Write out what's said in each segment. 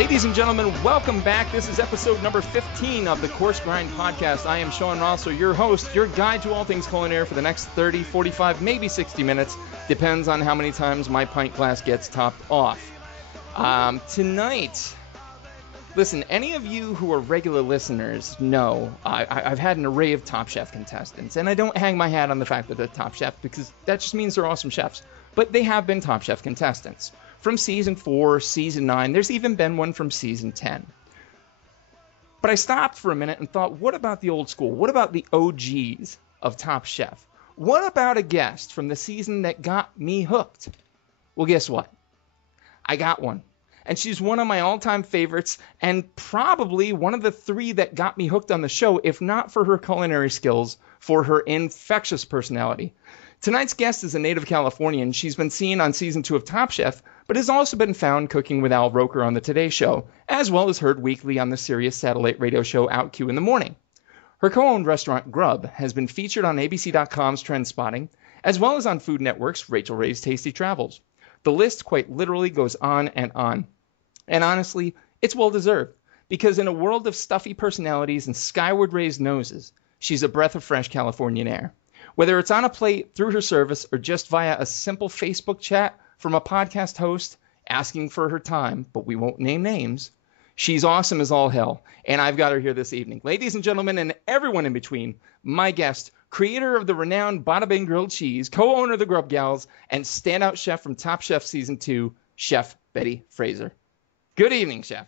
Ladies and gentlemen, welcome back. This is episode number 15 of the Coarse Grind Podcast. I am Shawn Rosler, your host, your guide to all things culinary for the next 30, 45, maybe 60 minutes. Depends on how many times my pint glass gets topped off. Tonight, listen, any of you who are regular listeners know I've had an array of Top Chef contestants, and I don't hang my hat on the fact that they're Top Chef because that just means they're awesome chefs. But they have been Top Chef contestants. From season 4, season 9, there's even been one from season 10. But I stopped for a minute and thought, what about the old school? What about the OGs of Top Chef? What about a guest from the season that got me hooked? Well, guess what? I got one. And she's one of my all-time favorites and probably one of the 3 that got me hooked on the show, if not for her culinary skills, for her infectious personality. Tonight's guest is a native Californian. She's been seen on season 2 of Top Chef, but has also been found cooking with Al Roker on the Today Show, as well as heard weekly on the Sirius satellite radio show OutQ in the Morning. Her co-owned restaurant, Grub, has been featured on ABC.com's Trend Spotting, as well as on Food Network's Rachel Ray's Tasty Travels. The list quite literally goes on and on. And honestly, it's well-deserved, because in a world of stuffy personalities and skyward-raised noses, she's a breath of fresh Californian air. Whether it's on a plate, through her service, or just via a simple Facebook chat from a podcast host asking for her time, but we won't name names, she's awesome as all hell, and I've got her here this evening. Ladies and gentlemen, and everyone in between, my guest, creator of the renowned Bada Bing grilled cheese, co-owner of the Grub Gals, and standout chef from Top Chef Season 2, Chef Betty Fraser. Good evening, Chef.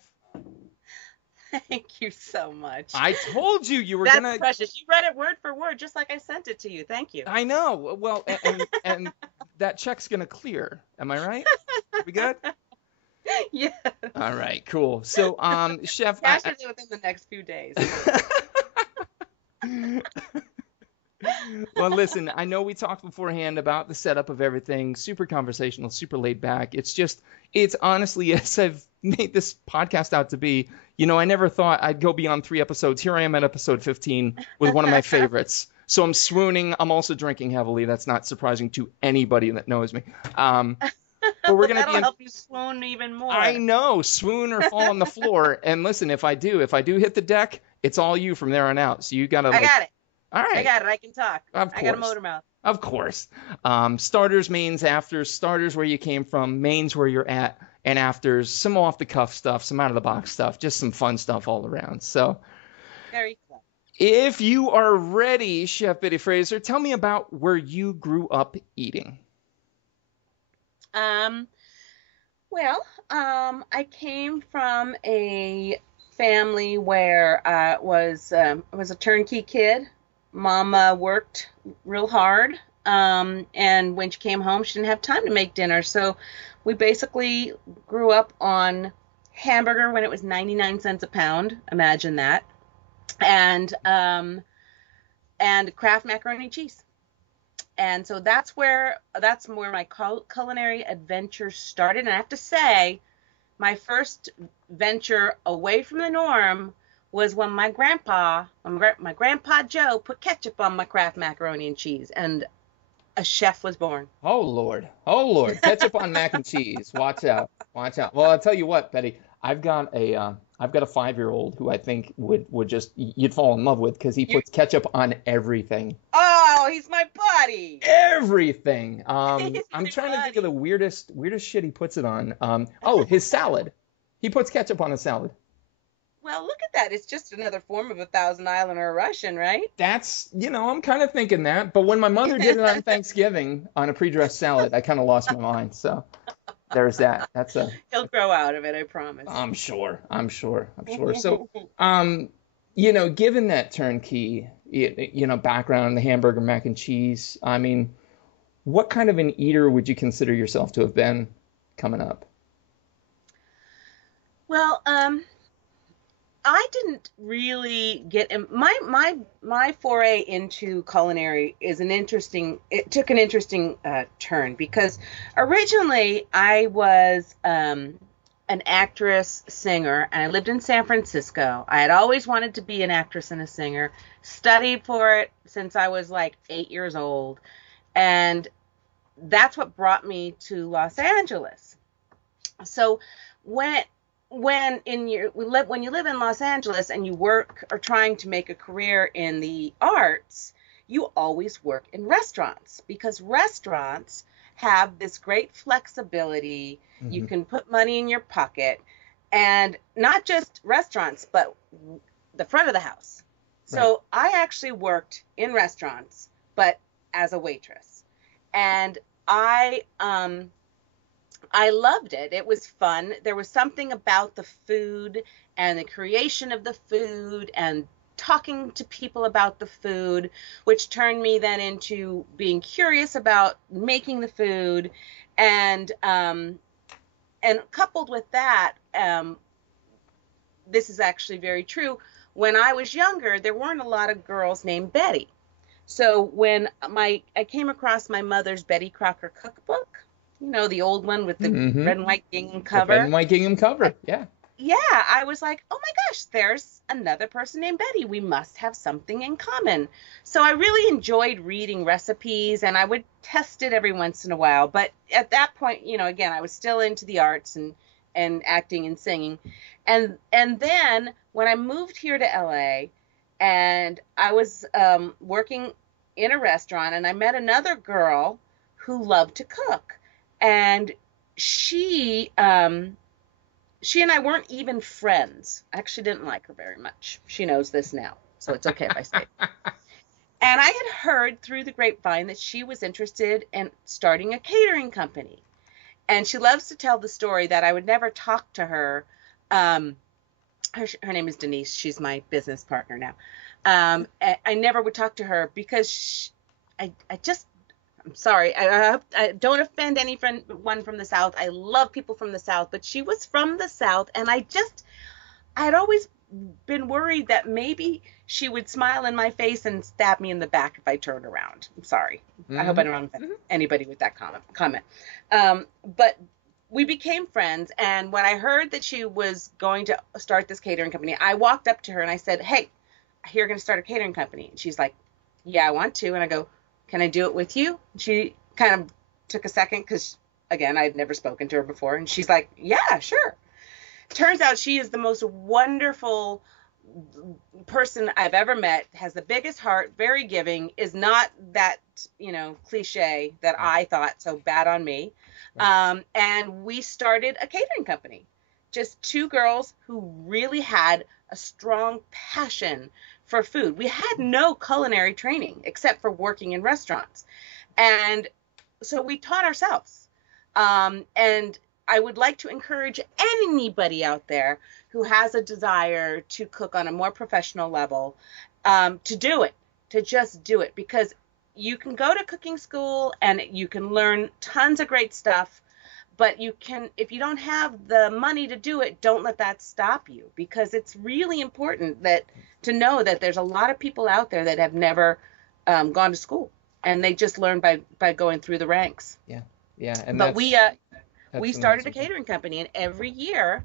Thank you so much. I told you were That's precious. You read it word for word, just like I sent it to you. Thank you. I know. Well, and that check's gonna clear. Am I right? We good? Yeah. All right. Cool. So, Chef. Cash it within the next few days. Well, listen, I know we talked beforehand about the setup of everything. Super conversational, super laid back. It's honestly, as I've made this podcast out to be, I never thought I'd go beyond 3 episodes. Here I am at episode 15 with one of my favorites. So I'm swooning. I'm also drinking heavily. That's not surprising to anybody that knows me. But we're gonna That'll help you swoon even more. I know, swoon or fall on the floor. And listen, if I do hit the deck, it's all you from there on out. So you gotta. I got it. All right. I got it. I can talk. Of course. I got a motor mouth. Of course. Starters, mains, afters. Starters where you came from, mains where you're at, and afters. Some off-the-cuff stuff, some out-of-the-box stuff, just some fun stuff all around. So, very cool. If you are ready, Chef Betty Fraser, tell me about where you grew up eating. I came from a family where I was a turnkey kid. Mama worked real hard, and when she came home, she didn't have time to make dinner. So we basically grew up on hamburger when it was 99 cents a pound. Imagine that. And Kraft macaroni and cheese. And so that's where my culinary adventure started. And I have to say, my first venture away from the norm was when my grandpa Joe put ketchup on my Kraft macaroni and cheese, and a chef was born. Oh Lord, ketchup on mac and cheese. Watch out. Well, I'll tell you what, Betty, I've got a 5-year-old who I think would just, you'd fall in love with, because he puts ketchup on everything. Oh, he's my buddy. Everything. I'm trying to think of the weirdest shit he puts it on. His salad. He puts ketchup on his salad. Well, look at that. It's just another form of a Thousand Island or a Russian, right? That's, I'm kind of thinking that. But when my mother did it on Thanksgiving on a pre-dressed salad, I kind of lost my mind. So there's that. He'll grow out of it, I promise. I'm sure. So, given that turnkey, background, the hamburger, mac and cheese, I mean, what kind of an eater would you consider yourself to have been coming up? Well, I didn't really get my foray into culinary it took an interesting turn, because originally I was an actress singer, and I lived in San Francisco. I had always wanted to be an actress and a singer, studied for it since I was like 8 years old, and that's what brought me to Los Angeles. So when when you live in Los Angeles and you work or trying to make a career in the arts, you always work in restaurants because restaurants have this great flexibility. Mm-hmm. You can put money in your pocket, and not just restaurants, but the front of the house. So I actually worked in restaurants, but as a waitress, and I loved it. It was fun. There was something about the food and the creation of the food and talking to people about the food, which turned me then into being curious about making the food. And coupled with that, this is actually very true. When I was younger, there weren't a lot of girls named Betty. So when I came across my mother's Betty Crocker cookbook, you know, the old one with the red and white gingham cover. The red and white gingham cover, yeah. Yeah, I was like, oh my gosh, there's another person named Betty. We must have something in common. So I really enjoyed reading recipes, and I would test it every once in a while. But at that point, you know, again, I was still into the arts and acting and singing. And then when I moved here to LA, and I was working in a restaurant, and I met another girl who loved to cook. And she and I weren't even friends. I actually didn't like her very much. She knows this now, so it's okay if I say it. And I had heard through the grapevine that she was interested in starting a catering company. And she loves to tell the story that I would never talk to her. Her name is Denise. She's my business partner now. I never would talk to her because I'm sorry. I don't offend anyone from the South. I love people from the South, but she was from the South, and I had always been worried that maybe she would smile in my face and stab me in the back if I turned around. I'm sorry. Mm-hmm. I hope I don't offend anybody with that comment. But we became friends, and when I heard that she was going to start this catering company, I walked up to her and I said, "Hey, you're going to start a catering company." And she's like, "Yeah, I want to." And I go, "Can I do it with you?" She kind of took a second because, again, I'd never spoken to her before. And she's like, "Yeah, sure." Turns out she is the most wonderful person I've ever met, has the biggest heart, very giving, is not that, cliche that I thought, so bad on me. And we started a catering company. Just two girls who really had a strong passion for food. We had no culinary training except for working in restaurants. And so we taught ourselves. And I would like to encourage anybody out there who has a desire to cook on a more professional level, to do it, to just do it, because you can go to cooking school and you can learn tons of great stuff, but if you don't have the money to do it, don't let that stop you, because it's really important to know that there's a lot of people out there that have never gone to school, and they just learn by going through the ranks. Yeah. But we started a catering company, and every year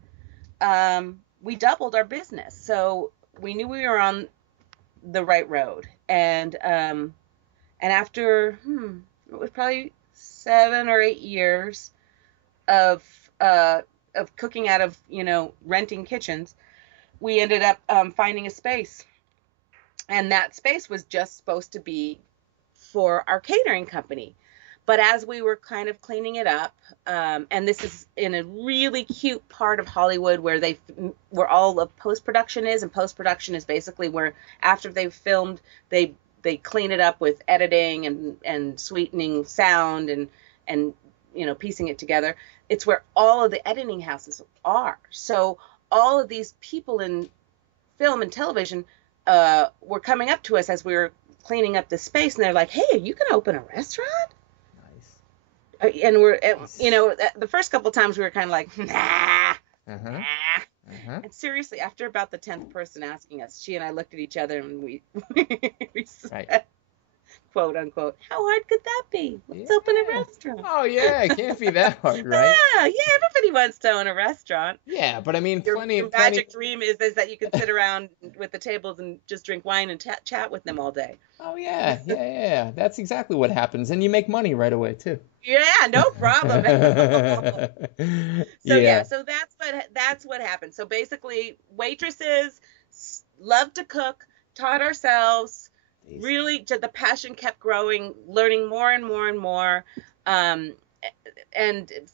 we doubled our business. So we knew we were on the right road. And after it was probably 7 or 8 years of cooking out of renting kitchens, we ended up finding a space, and that space was just supposed to be for our catering company. But as we were kind of cleaning it up, and this is in a really cute part of Hollywood where all the post-production is, and post-production is basically where after they've filmed, they clean it up with editing and sweetening sound and piecing it together. It's where all of the editing houses are. So all of these people in film and television were coming up to us as we were cleaning up the space, and they're like, "Hey, are you going to open a restaurant?" And the first couple times we were kind of like, nah. And seriously, after about the 10th person asking us, she and I looked at each other and we said, quote unquote. How hard could that be? Let's open a restaurant. Oh yeah, it can't be that hard, right? Yeah, everybody wants to own a restaurant. Yeah, but I mean, Your plenty. magic dream is that you can sit around with the tables and just drink wine and chat with them all day. Oh yeah. That's exactly what happens, and you make money right away too. Yeah, no problem. So that's what happened. So basically, waitresses loved to cook, taught ourselves. Really, the passion kept growing, learning more and more and more, and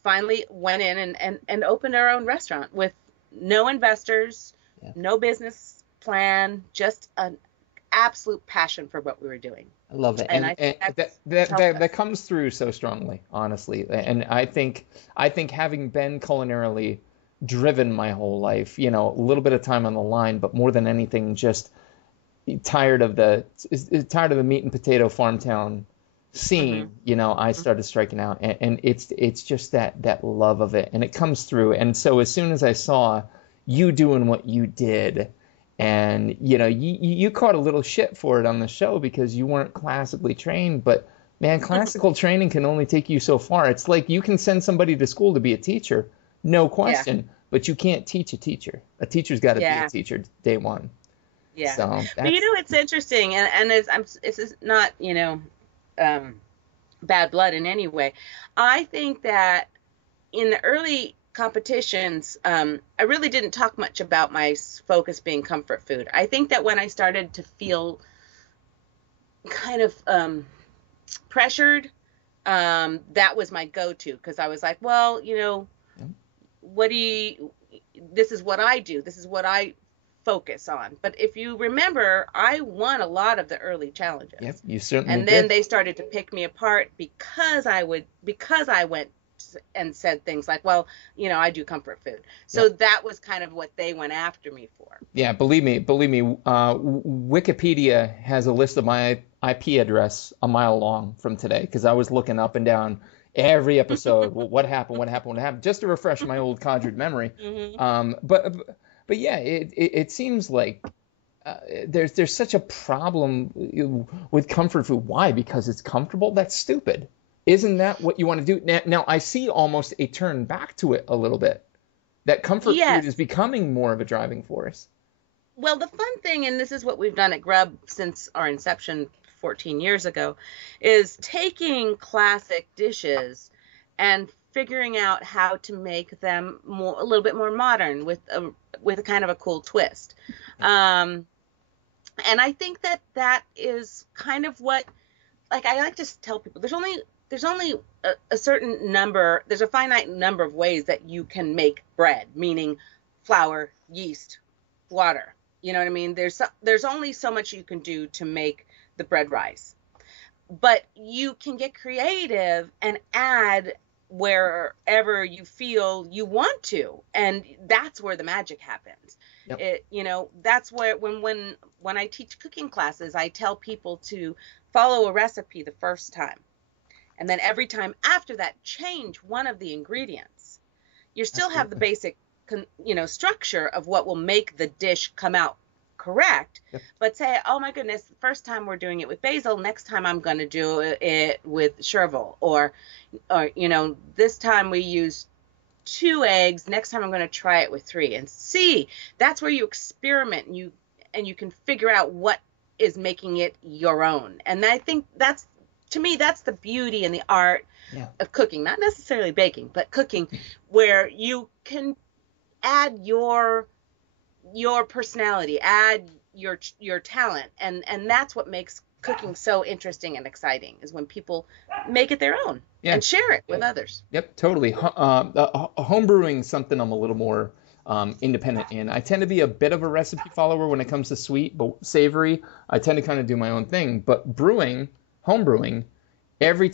finally went in and opened our own restaurant with no investors, no business plan, just an absolute passion for what we were doing. I love it, and that comes through so strongly, honestly. And I think having been culinarily driven my whole life, a little bit of time on the line, but more than anything, just tired of the meat and potato farm town scene. I started striking out, and it's just that love of it, and it comes through. And so as soon as I saw you doing what you did, and you caught a little shit for it on the show because you weren't classically trained, but man, classical training can only take you so far. It's like you can send somebody to school to be a teacher, no question, but you can't teach a teacher. A teacher's got to be a teacher day one. Yeah. So but it's interesting, and it's not bad blood in any way. I think that in the early competitions, I really didn't talk much about my focus being comfort food. I think that when I started to feel kind of pressured, that was my go-to, because I was like, well, this is what I do. This is what I focus on. But if you remember, I won a lot of the early challenges. Yep, you certainly And then they started to pick me apart because I went and said things like, well, I do comfort food. So that was kind of what they went after me for. Yeah, believe me, Wikipedia has a list of my IP address a mile long from today, because I was looking up and down every episode. what happened, just to refresh my old conjured memory. But yeah, it seems like there's such a problem with comfort food. Why? Because it's comfortable? That's stupid. Isn't that what you want to do? Now I see almost a turn back to it a little bit. That comfort food is becoming more of a driving force. Well, the fun thing, and this is what we've done at Grub since our inception 14 years ago, is taking classic dishes and figuring out how to make them a little bit more modern with a kind of a cool twist. And I think that is kind of what, like, I like to tell people, there's only a certain number, there's a finite number of ways that you can make bread, meaning flour, yeast, water. You know what I mean? There's only so much you can do to make the bread rise. But you can get creative and add wherever you feel you want to, and that's where the magic happens. That's where when I teach cooking classes, I tell people to follow a recipe the first time, and then every time after that, change one of the ingredients. You still have the basic structure of what will make the dish come out correct, but say, oh my goodness, the first time we're doing it with basil, next time I'm going to do it with chervil, or this time we use 2 eggs, next time I'm going to try it with 3, and see. That's where you experiment, and you can figure out what is making it your own. And I think that's the beauty and the art of cooking, not necessarily baking, but cooking, where you can add your personality, add your talent, and that's what makes cooking so interesting and exciting, is when people make it their own and share it with others. Yep, totally. Home brewing is something I'm a little more independent in. I tend to be a bit of a recipe follower when it comes to sweet, but savory, I tend to kind of do my own thing. But home brewing, every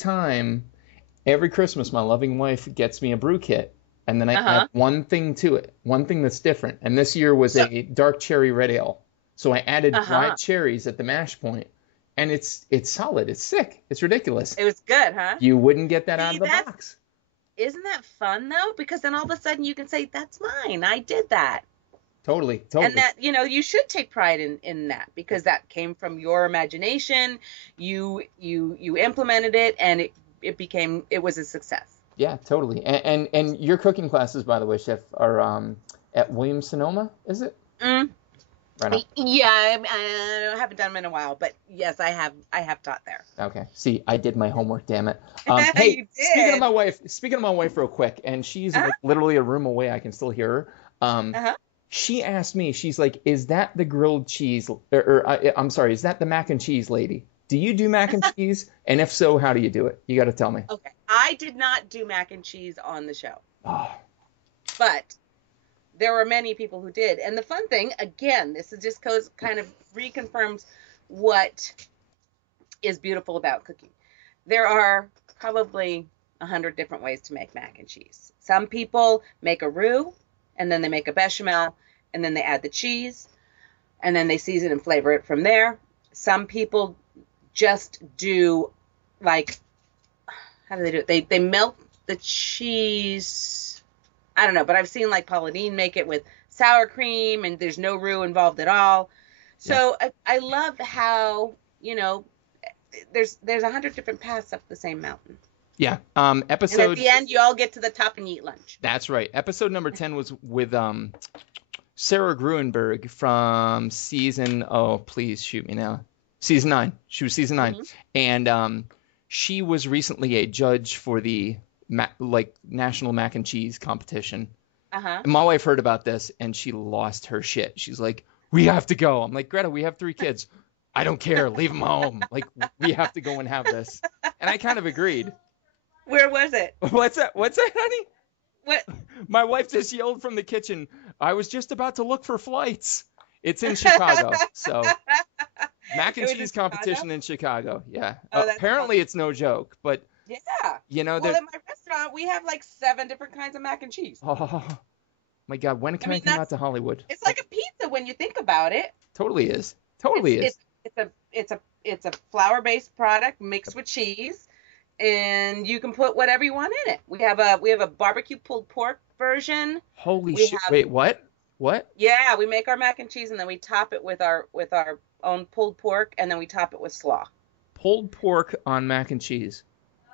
Christmas, my loving wife gets me a brew kit. And then I add one thing to it, one thing that's different. And this year was a dark cherry red ale. So I added dried cherries at the mash point. And it's solid. It's sick. It's ridiculous. It was good, huh? You wouldn't get that out of the box. Isn't that fun, though? Because then all of a sudden you can say, that's mine. I did that. Totally. And that, you should take pride in that, because that came from your imagination. You implemented it, and it was a success. Yeah, totally. And your cooking classes, by the way, Chef, are at Williams-Sonoma, is it? Mm. Right on. Yeah, I haven't done them in a while, but yes, I have taught there. Okay. See, I did my homework, damn it. You Hey, did. Speaking of my wife real quick, and she's like literally a room away, I can still hear her. She asked me, she's like, is that the grilled cheese, I'm sorry, is that the mac and cheese lady? Do you do mac and cheese? And if so, how do you do it? You got to tell me. Okay. I did not do mac and cheese on the show. Oh. But there were many people who did. And the fun thing, again, this is just kind of reconfirms what is beautiful about cooking. There are probably 100 different ways to make mac and cheese. Some people make a roux, and then they make a bechamel, and then they add the cheese, and then they season and flavor it from there. Some people just do, like, how do they do it? They melt the cheese. I don't know, but I've seen like Pauline make it with sour cream, and there's no roux involved at all. So yeah. I love how, there's 100 different paths up the same mountain. Yeah. And at the end, you all get to the top and eat lunch. That's right. Episode number 10 was with Sarah Gruenberg from season. Oh, please shoot me now. Season 9. She was season 9, and she was recently a judge for the national mac and cheese competition. And my wife heard about this, and she lost her shit. She's like, "We have to go." I'm like, "Greta, we have 3 kids. I don't care. Leave them home. Like, we have to go and have this." And I kind of agreed. Where was it? What's that, honey? What? My wife just yelled from the kitchen, "I was just about to look for flights." It's in Chicago, so mac and cheese competition in Chicago. Yeah. Apparently awesome. It's no joke, but yeah. Well, at my restaurant, we have like 7 different kinds of mac and cheese. Oh my God, when can I come out to Hollywood? It's like a pizza when you think about it. Totally is. It's a flour-based product mixed with cheese. And you can put whatever you want in it. We have a barbecue pulled pork version. Holy shit! Wait, what? What? Yeah, we make our mac and cheese, and then we top it with our own pulled pork, and then we top it with slaw. Pulled pork on mac and cheese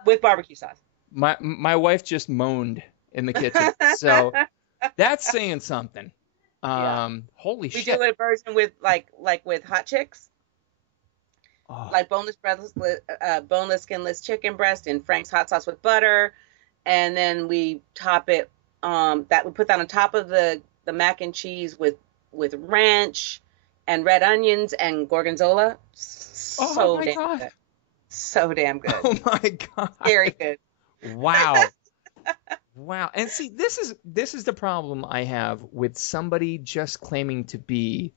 with barbecue sauce. My wife just moaned in the kitchen, so that's saying something. Holy shit! We do a version with like with hot chicks. Oh. Like boneless, skinless chicken breast in Frank's hot sauce with butter, and then we top it. We put that on top of the mac and cheese with ranch and red onions and gorgonzola. So damn good. So damn good. Oh my God. Very good. Wow. Wow. And see, this is the problem I have with somebody just claiming to be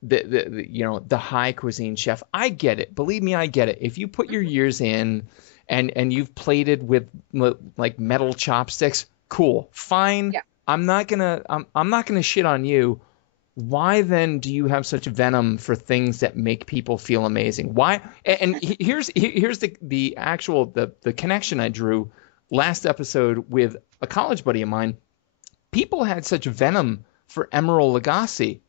the high cuisine chef. I get it. Believe me, I get it. If you put your years in and you've plated with like metal chopsticks, cool, fine. Yeah. I'm not gonna shit on you. Why then do you have such venom for things that make people feel amazing? Why? And here's the actual the connection I drew last episode with a college buddy of mine. People had such venom for Emeril Lagasse.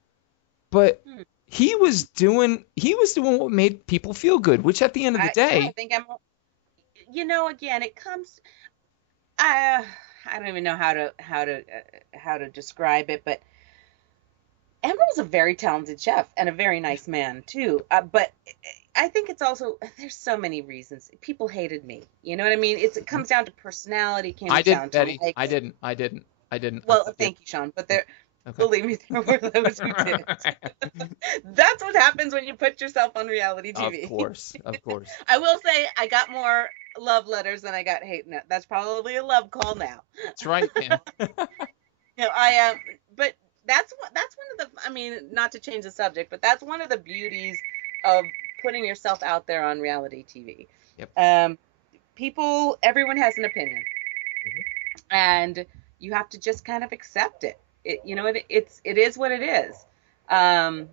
But he was doing what made people feel good, which at the end of the day, I think again, it comes. I don't even know how to describe it, but Emeril's a very talented chef and a very nice man too. But I think it's also, there's so many reasons. People hated me. You know what I mean? It comes down to personality. I didn't, Betty. I didn't. Well, thank you, Shawn. But there. Okay. Believe me, there were those who did. That's what happens when you put yourself on reality TV. Of course. I will say I got more love letters than I got hate. That's probably a love call now. That's right, man. But that's one of the. I mean, not to change the subject, but that's one of the beauties of putting yourself out there on reality TV. Yep. Everyone has an opinion, and you have to just kind of accept it. It is what it is. My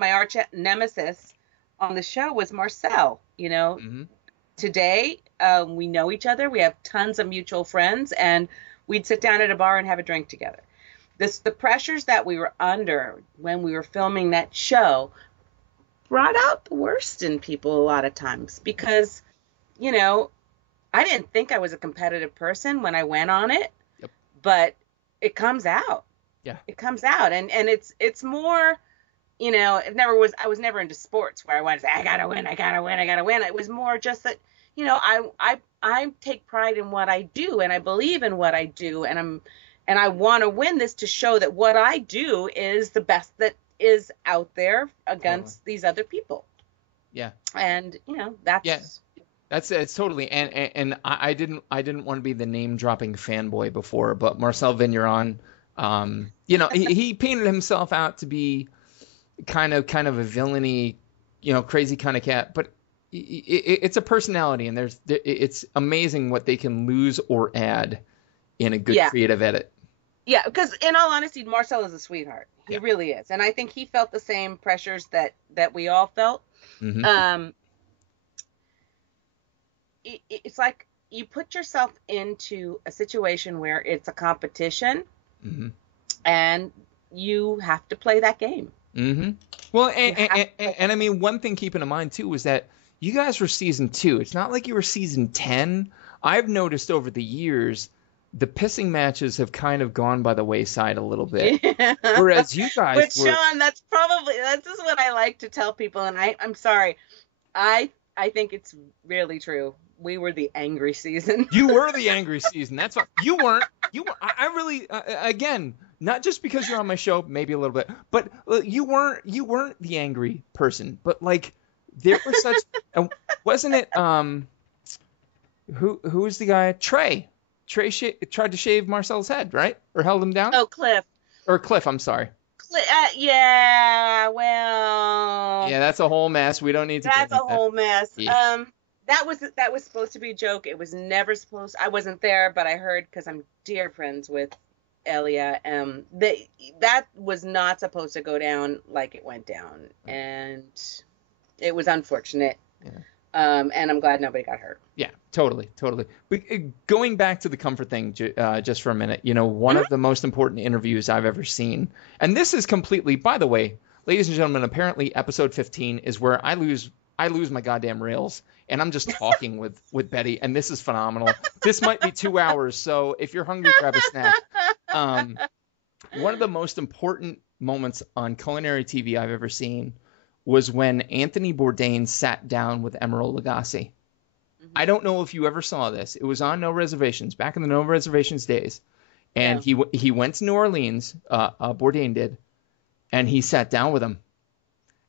arch nemesis on the show was Marcel. Today we know each other. We have tons of mutual friends, and we'd sit down at a bar and have a drink together. the pressures that we were under when we were filming that show brought out the worst in people a lot of times because, I didn't think I was a competitive person when I went on it, Yep. but it comes out. Yeah. It comes out. And it's more, I was never into sports where I wanted to say, I gotta win. It was more just that, I take pride in what I do and I believe in what I do. And I want to win this to show that what I do is the best that is out there against these other people. Yeah. And, that's. Yeah. It's totally, and I didn't want to be the name dropping fanboy before, but Marcel Vigneron, he painted himself out to be kind of a villainy, crazy kind of cat, but it's a personality, and it's amazing what they can lose or add in a good creative edit. Yeah, because in all honesty, Marcel is a sweetheart. He really is, and I think he felt the same pressures that we all felt. Mm-hmm. It's like you put yourself into a situation where it's a competition, mm-hmm. and you have to play that game. Mm-hmm. Well, and I mean, one thing keeping in mind too was that you guys were season 2. It's not like you were season 10. I've noticed over the years the pissing matches have kind of gone by the wayside a little bit, whereas you guys But Shawn, that's just what I like to tell people, and I'm sorry, I think it's really true. We were the angry season. You were the angry season. That's what you weren't. I really, again, not just because you're on my show, maybe a little bit, but you weren't the angry person. But like, there were such. Wasn't it? Who was the guy? Trey. Trey tried to shave Marcel's head, right? Or held him down? Oh, Cliff. Or Cliff. I'm sorry. Yeah. Well. Yeah, that's a whole mess. We don't need to. That's a whole mess. Yeah. That was supposed to be a joke. It was never supposed. I wasn't there, but I heard because I'm dear friends with Elia. That was not supposed to go down like it went down, and it was unfortunate. Yeah. And I'm glad nobody got hurt. Yeah, totally. But going back to the comfort thing, just for a minute, one of the most important interviews I've ever seen, and this is completely, by the way, ladies and gentlemen, apparently episode 15 is where I lose my goddamn rails, and I'm just talking with Betty, and this is phenomenal. This might be 2 hours, so if you're hungry, grab a snack. One of the most important moments on culinary TV I've ever seen was when Anthony Bourdain sat down with Emeril Lagasse. Mm-hmm. I don't know if you ever saw this. It was on No Reservations, back in the No Reservations days. And he went to New Orleans, Bourdain did, and he sat down with him.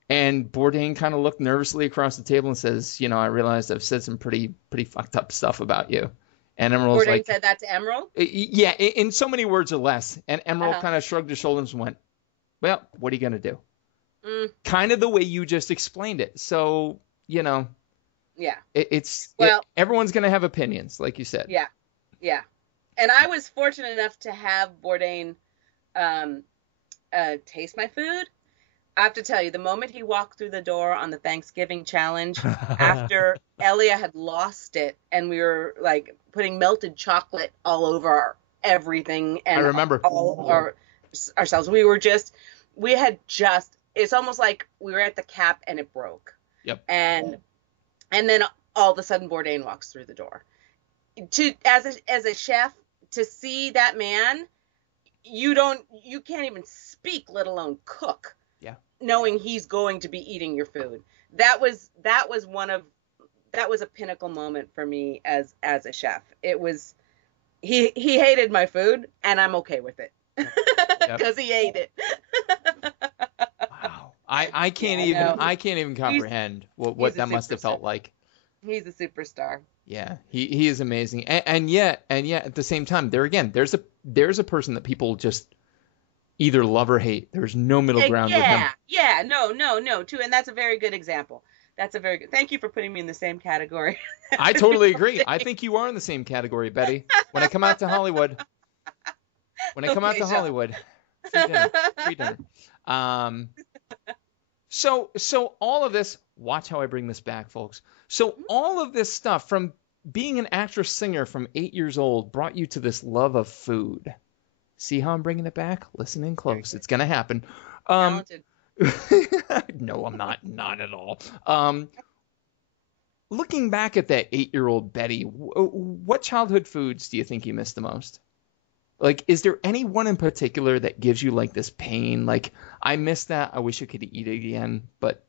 And Bourdain kind of looked nervously across the table and says, I realized I've said some pretty fucked up stuff about you. And Emeril's Bourdain said that to Emeril? Yeah, in so many words or less. And Emeril kind of shrugged his shoulders and went, well, what are you going to do? Kind of the way you just explained it. So, Yeah. Everyone's going to have opinions, like you said. Yeah. Yeah. And I was fortunate enough to have Bourdain taste my food. I have to tell you, the moment he walked through the door on the Thanksgiving challenge, after Elia had lost it, and we were like putting melted chocolate all over everything, and I remember ourselves, it's almost like we were at the cap and it broke. Yep. And then all of a sudden Bourdain walks through the door. As a chef, to see that man, you can't even speak, let alone cook. Yeah. Knowing he's going to be eating your food. That was a pinnacle moment for me as a chef. It was he hated my food, and I'm okay with it. Because he ate it. Wow. I can't even comprehend what that must have felt like. He's a superstar. Yeah, he is amazing. And yet at the same time, there's a person that people just either love or hate. There's no middle ground with him. Yeah, no, too. And that's a very good example. Thank you for putting me in the same category. I totally agree. I think you are in the same category, Betty. When I come out to Hollywood. Free dinner. So all of this, watch how I bring this back, folks. So all of this stuff from being an actress singer from 8 years old brought you to this love of food. See how I'm bringing it back? Listen in close. It's gonna happen. Talented. No, I'm not. Not at all. Looking back at that 8-year-old Betty, what childhood foods do you think you miss the most? Like, is there any one in particular that gives you like this pain? Like, I miss that. I wish I could eat it again, but.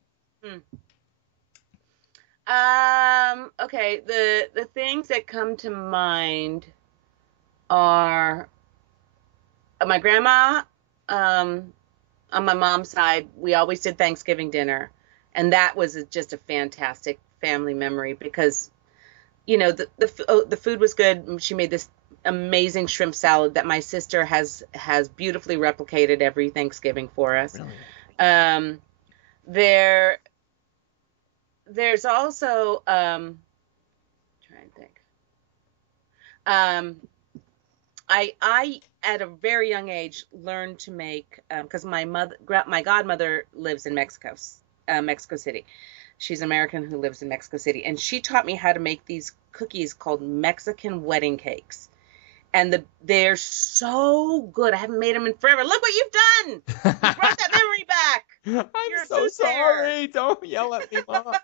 Okay. The things that come to mind are my grandma, on my mom's side, we always did Thanksgiving dinner, and that was just a fantastic family memory because, the food was good. She made this amazing shrimp salad that my sister has beautifully replicated every Thanksgiving for us. Really? There's also trying to think. I at a very young age learned to make because my godmother lives in Mexico City. She's an American who lives in Mexico City, and she taught me how to make these cookies called Mexican wedding cakes. And they're so good. I haven't made them in forever. Look what you've done. You brought that memory back. I'm so sorry. Don't yell at me, Mom.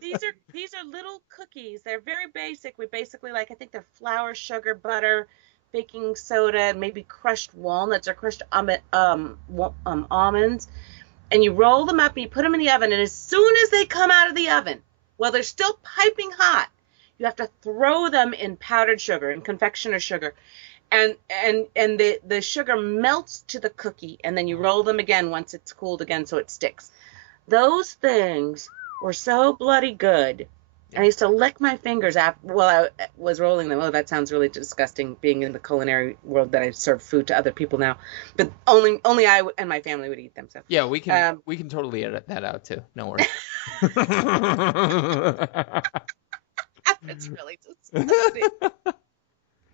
These are little cookies. They're very basic. We basically I think they're flour, sugar, butter, baking soda, and maybe crushed walnuts or crushed almonds. And you roll them up and you put them in the oven. And as soon as they come out of the oven, well, they're still piping hot. You have to throw them in powdered sugar, in confectioner sugar, and the sugar melts to the cookie, and then you roll them again once it's cooled again so it sticks. Those things were so bloody good. And I used to lick my fingers while I was rolling them. Oh, that sounds really disgusting, being in the culinary world that I serve food to other people now. But only I and my family would eat them. So yeah, we can totally edit that out too. No worries. It's really disgusting.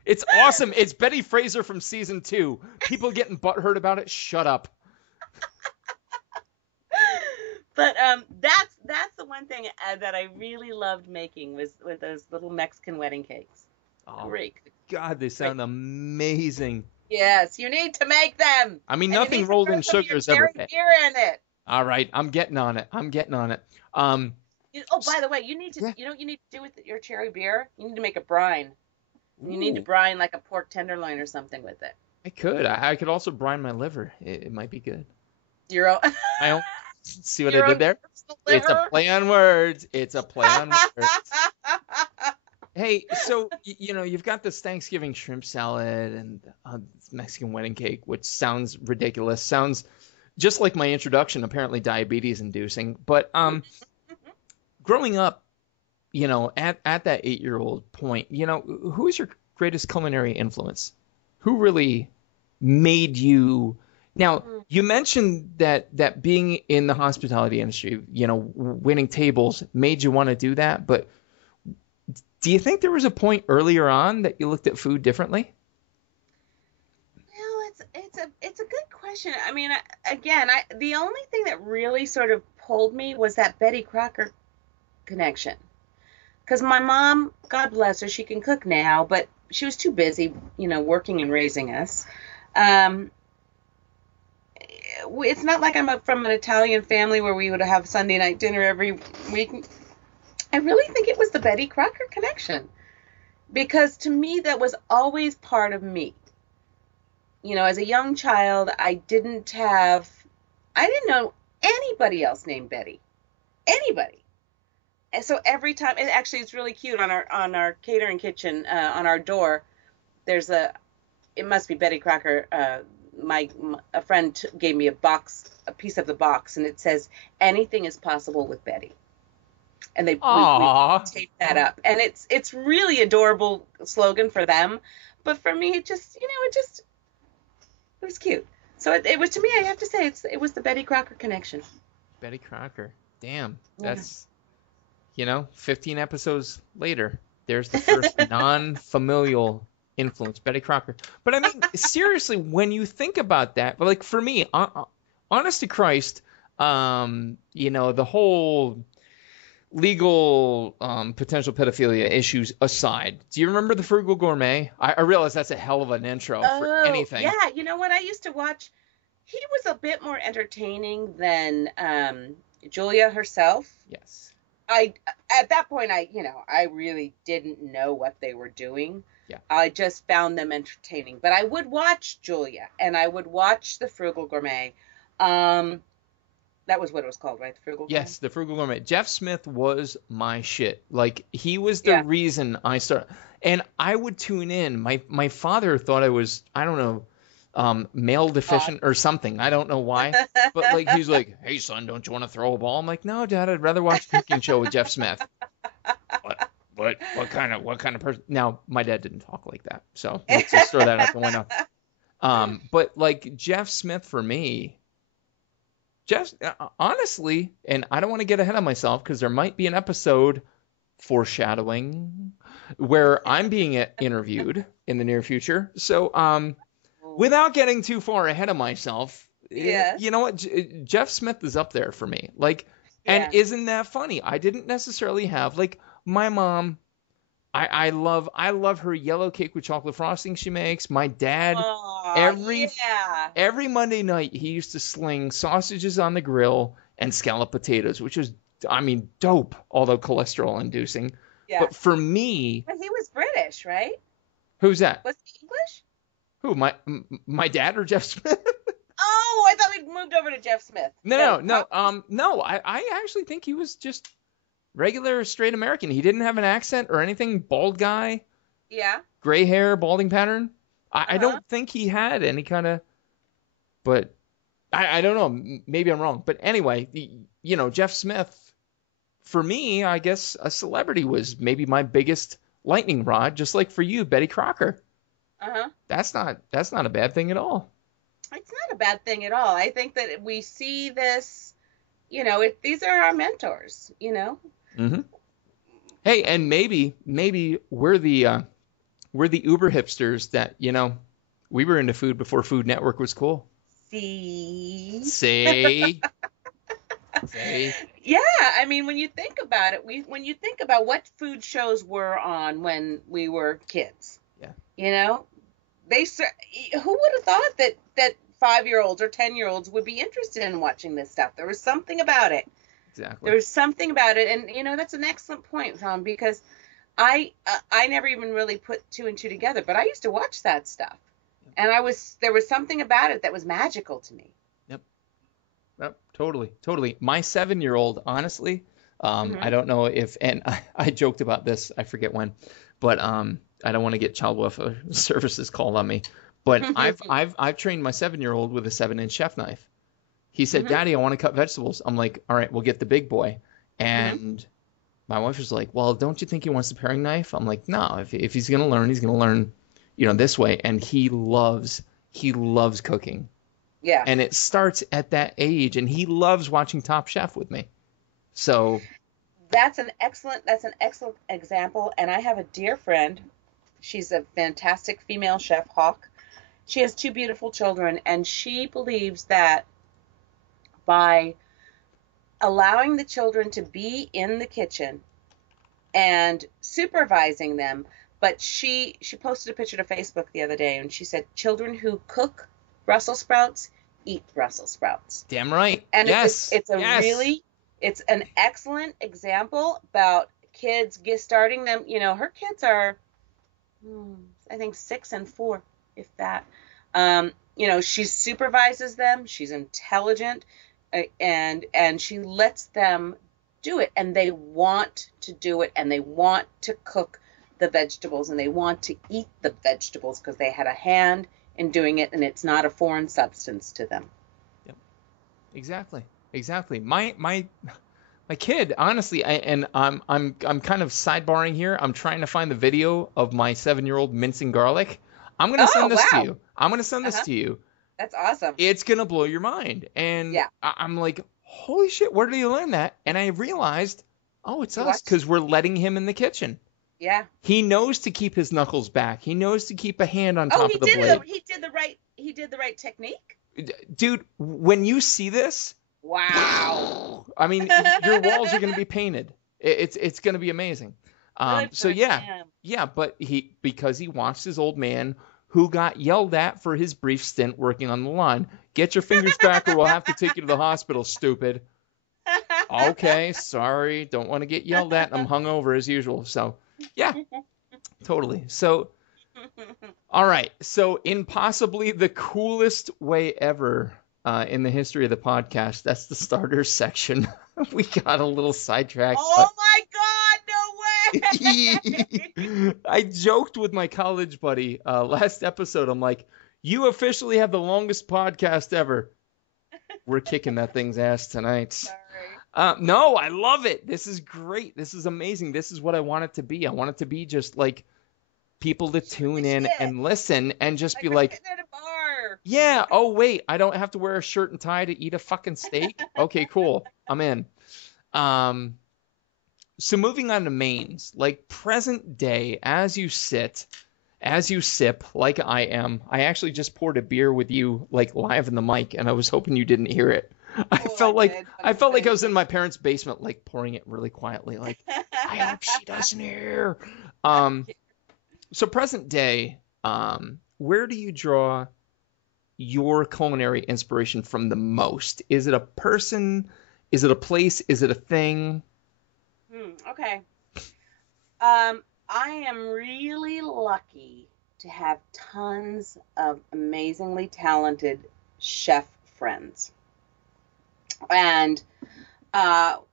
It's awesome. It's Betty Fraser from season 2. People getting butthurt about it. Shut up. But that's the one thing that I really loved making was with those little Mexican wedding cakes. Oh, great. God, they sound amazing. Yes, you need to make them. I mean, nothing rolled in sugar is ever bad. Beer in it. All right, I'm getting on it. By the way, you need to. You know what you need to do with your cherry beer? You need to make a brine. Ooh. You need to brine like a pork tenderloin or something with it. I could. I could also brine my liver. It might be good. Your own. I don't see what I did there. It's a play on words. Hey, so you've got this Thanksgiving shrimp salad and Mexican wedding cake, which sounds ridiculous. Sounds just like my introduction. Apparently, diabetes inducing. But growing up, at that 8-year-old point, who is your greatest culinary influence? Who really made you? Now, you mentioned that being in the hospitality industry, winning tables made you want to do that. But do you think there was a point earlier on that you looked at food differently? Well, it's a good question. I mean, the only thing that really sort of pulled me was that Betty Crocker connection. Because my mom, God bless her, she can cook now, but she was too busy, working and raising us. It's not like I'm from an Italian family where we would have Sunday night dinner every week. I really think it was the Betty Crocker connection. Because to me, that was always part of me. As a young child, I didn't know anybody else named Betty. Anybody. And so every time, and actually it's really cute on our catering kitchen, on our door, it must be Betty Crocker. A friend gave me a piece of the box, and it says, "Anything is possible with Betty." And we taped that up, and it's really adorable slogan for them, but for me, it was cute. So it was, to me, I have to say, it was the Betty Crocker connection. Betty Crocker, damn, that's 15 episodes later, there's the first non-familial influence, Betty Crocker. But I mean, seriously, when you think about that, like for me, honest to Christ, the whole legal potential pedophilia issues aside, do you remember the Frugal Gourmet? I realize that's a hell of an intro for anything. Yeah, you know what? I used to watch. He was a bit more entertaining than Julia herself. Yes. At that point, I really didn't know what they were doing. Yeah. I just found them entertaining. But I would watch Julia, and I would watch the Frugal Gourmet. That was what it was called, right? The Frugal Gourmet? Yes, the Frugal Gourmet. Jeff Smith was my shit. Like, he was the reason I started. And I would tune in. My father thought I was, I don't know, male deficient or something. I don't know why. But, like, he's like, hey, son, don't you want to throw a ball? I'm like, no, Dad, I'd rather watch the cooking show with Jeff Smith. What kind of person? Now, my dad didn't talk like that. So let's just throw that out the window. But, like, Jeff Smith for me, honestly, and I don't want to get ahead of myself because there might be an episode foreshadowing where I'm being interviewed in the near future. So, without getting too far ahead of myself, you know what? Jeff Smith is up there for me. Like, and isn't that funny? I didn't necessarily have, like, my mom. I love her yellow cake with chocolate frosting she makes. My dad, every Monday night, he used to sling sausages on the grill and scallop potatoes, which was, I mean, dope, although cholesterol inducing. Yeah. But for me... But he was British, right? Who's that? Was he English? Who, my dad or Jeff Smith? Oh, I thought we'd moved over to Jeff Smith. No. I actually think he was just... regular straight American. He didn't have an accent or anything. Bald guy. Yeah. Gray hair, balding pattern. I don't think he had any kind of, but I don't know. Maybe I'm wrong. But anyway, you know, Jeff Smith, for me, I guess a celebrity was maybe my biggest lightning rod, just like for you, Betty Crocker. That's not a bad thing at all. It's not a bad thing at all. I think that we see this, you know, these are our mentors, you know. Mm-hmm. Hey, and maybe we're the Uber hipsters that, you know, we were into food before Food Network was cool. Say. Yeah, I mean, when you think about it, when you think about what food shows were on when we were kids, you know, who would have thought that 5-year-olds or 10-year-olds would be interested in watching this stuff? There was something about it. Exactly. There was something about it, and you know, that's an excellent point, Tom, because I never even really put two and two together, but I used to watch that stuff, and there was something about it that was magical to me. Yep, totally. My 7-year-old, honestly, I don't know if, and I joked about this, I forget when, but I don't want to get child welfare services called on me, but I've trained my 7-year-old with a 7-inch chef knife. He said, Daddy, I want to cut vegetables. I'm like, all right, we'll get the big boy. And my wife was like, well, don't you think he wants the paring knife? I'm like, no, if he's going to learn, he's going to learn, you know, this way. And he loves cooking. Yeah. And it starts at that age, and he loves watching Top Chef with me. So that's an excellent example. And I have a dear friend. She's a fantastic female chef, Hawk. She has 2 beautiful children, and she believes that by allowing the children to be in the kitchen and supervising them. But she posted a picture to Facebook the other day, and she said, children who cook Brussels sprouts eat Brussels sprouts. Damn right. And it's an excellent example about kids starting them. You know, her kids are, I think 6 and 4, if that. You know, she supervises them. She's intelligent. And she lets them do it, and they want to do it, and they want to cook the vegetables, and they want to eat the vegetables because they had a hand in doing it, and it's not a foreign substance to them. Yep. Exactly. My kid, honestly, I'm kind of sidebarring here. I'm trying to find the video of my 7-year-old mincing garlic. I'm gonna send this to you. I'm gonna send this to you. That's awesome. It's going to blow your mind. And I'm like, holy shit, where did he learn that? And I realized, it's us, because we're letting him in the kitchen. Yeah. He knows to keep his knuckles back. He knows to keep a hand on top of the blade. He did the right technique. Dude, when you see this, wow. I mean, your walls are going to be painted. It's going to be amazing. Good So for yeah, him. yeah, but because he watched his old man who got yelled at for his brief stint working on the line. Get your fingers back or we'll have to take you to the hospital, stupid. Okay, sorry. Don't want to get yelled at. I'm hungover as usual. So yeah, totally. So, all right. So in possibly the coolest way ever in the history of the podcast, that's the starters section. We got a little sidetracked. Oh my God, no way! I joked with my college buddy last episode. I'm like, you officially have the longest podcast ever. We're kicking that thing's ass tonight. Sorry. No, I love it. This is great. This is amazing. This is what I want it to be. I want it to be just like people to tune in and listen and just be like, at a bar. yeah, oh wait, I don't have to wear a shirt and tie to eat a fucking steak? Okay, cool. I'm in. So moving on to mains, like present day, as you sip, like I am. I actually just poured a beer with you, like live in the mic, and I was hoping you didn't hear it. I felt like I was in my parents' basement, like pouring it really quietly, like I hope she doesn't hear. So present day, where do you draw your culinary inspiration from the most? Is it a person? Is it a place? Is it a thing? Okay. I am really lucky to have tons of amazingly talented chef friends. And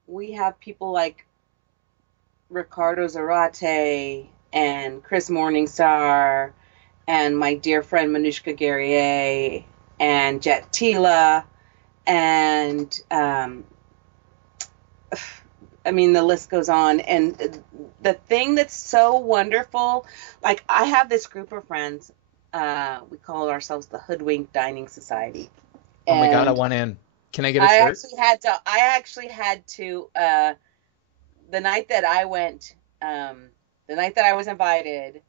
we have people like Ricardo Zarate and Chris Morningstar and my dear friend Manushka Guerrier and Jet Tila and I mean, the list goes on. And the thing that's so wonderful, like I have this group of friends, we call ourselves the Hoodwink Dining Society. Oh my God, I want in. Can I get a shirt? I actually had to, the night that I went, the night that I was invited,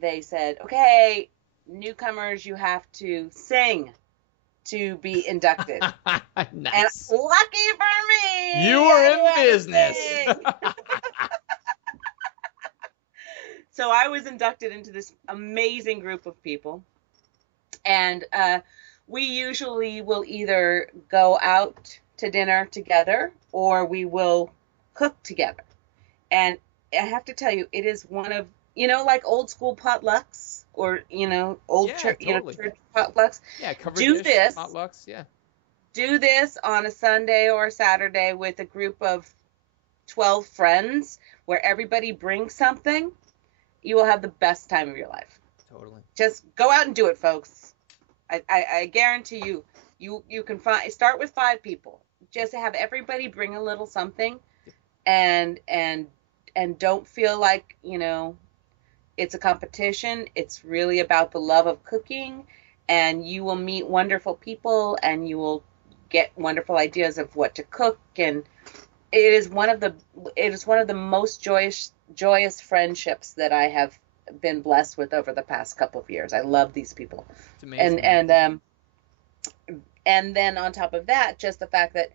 they said, okay, newcomers, you have to sing to be inducted. Nice. And lucky for me, you were in business. So I was inducted into this amazing group of people. And we usually will either go out to dinner together or we will cook together. And I have to tell you, it is one of, like old school potlucks or, old church potlucks. Yeah, covered dish this potlucks, yeah. Do this on a Sunday or a Saturday with a group of 12 friends where everybody brings something. You will have the best time of your life. Totally. Just go out and do it, folks. I guarantee you can start with 5 people. Just have everybody bring a little something and don't feel like, it's a competition. It's really about the love of cooking, and you will meet wonderful people and you will get wonderful ideas of what to cook. And it is one of the most joyous friendships that I have been blessed with over the past couple of years. I love these people. It's amazing. And then on top of that, just the fact that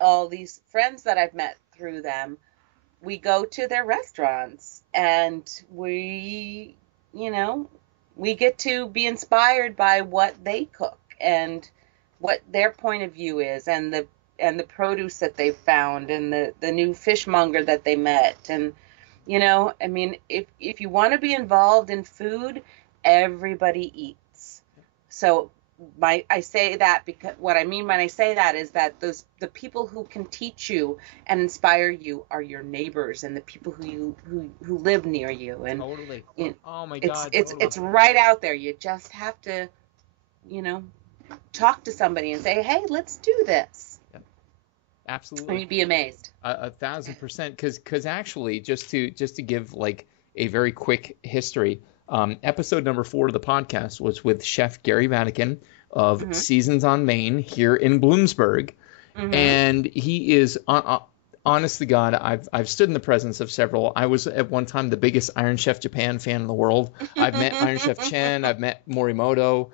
all these friends that I've met through them, we go to their restaurants and we get to be inspired by what they cook and what their point of view is and the produce that they've found and the new fishmonger that they met. And I mean, if you want to be involved in food, everybody eats. So I say that because what I mean when I say that is that the people who can teach you and inspire you are your neighbors and the people who live near you. And totally. Oh my God. It's right out there. You just have to, talk to somebody and say, hey, let's do this. Yep. Absolutely. And you'd be amazed. 1,000%. Because actually, just to give like a very quick history. Episode number 4 of the podcast was with Chef Gary Vatican of Seasons on Main here in Bloomsburg. Mm-hmm. And he is, honest to God, I've stood in the presence of several. I was at one time the biggest Iron Chef Japan fan in the world. I've met Iron Chef Chen. I've met Morimoto.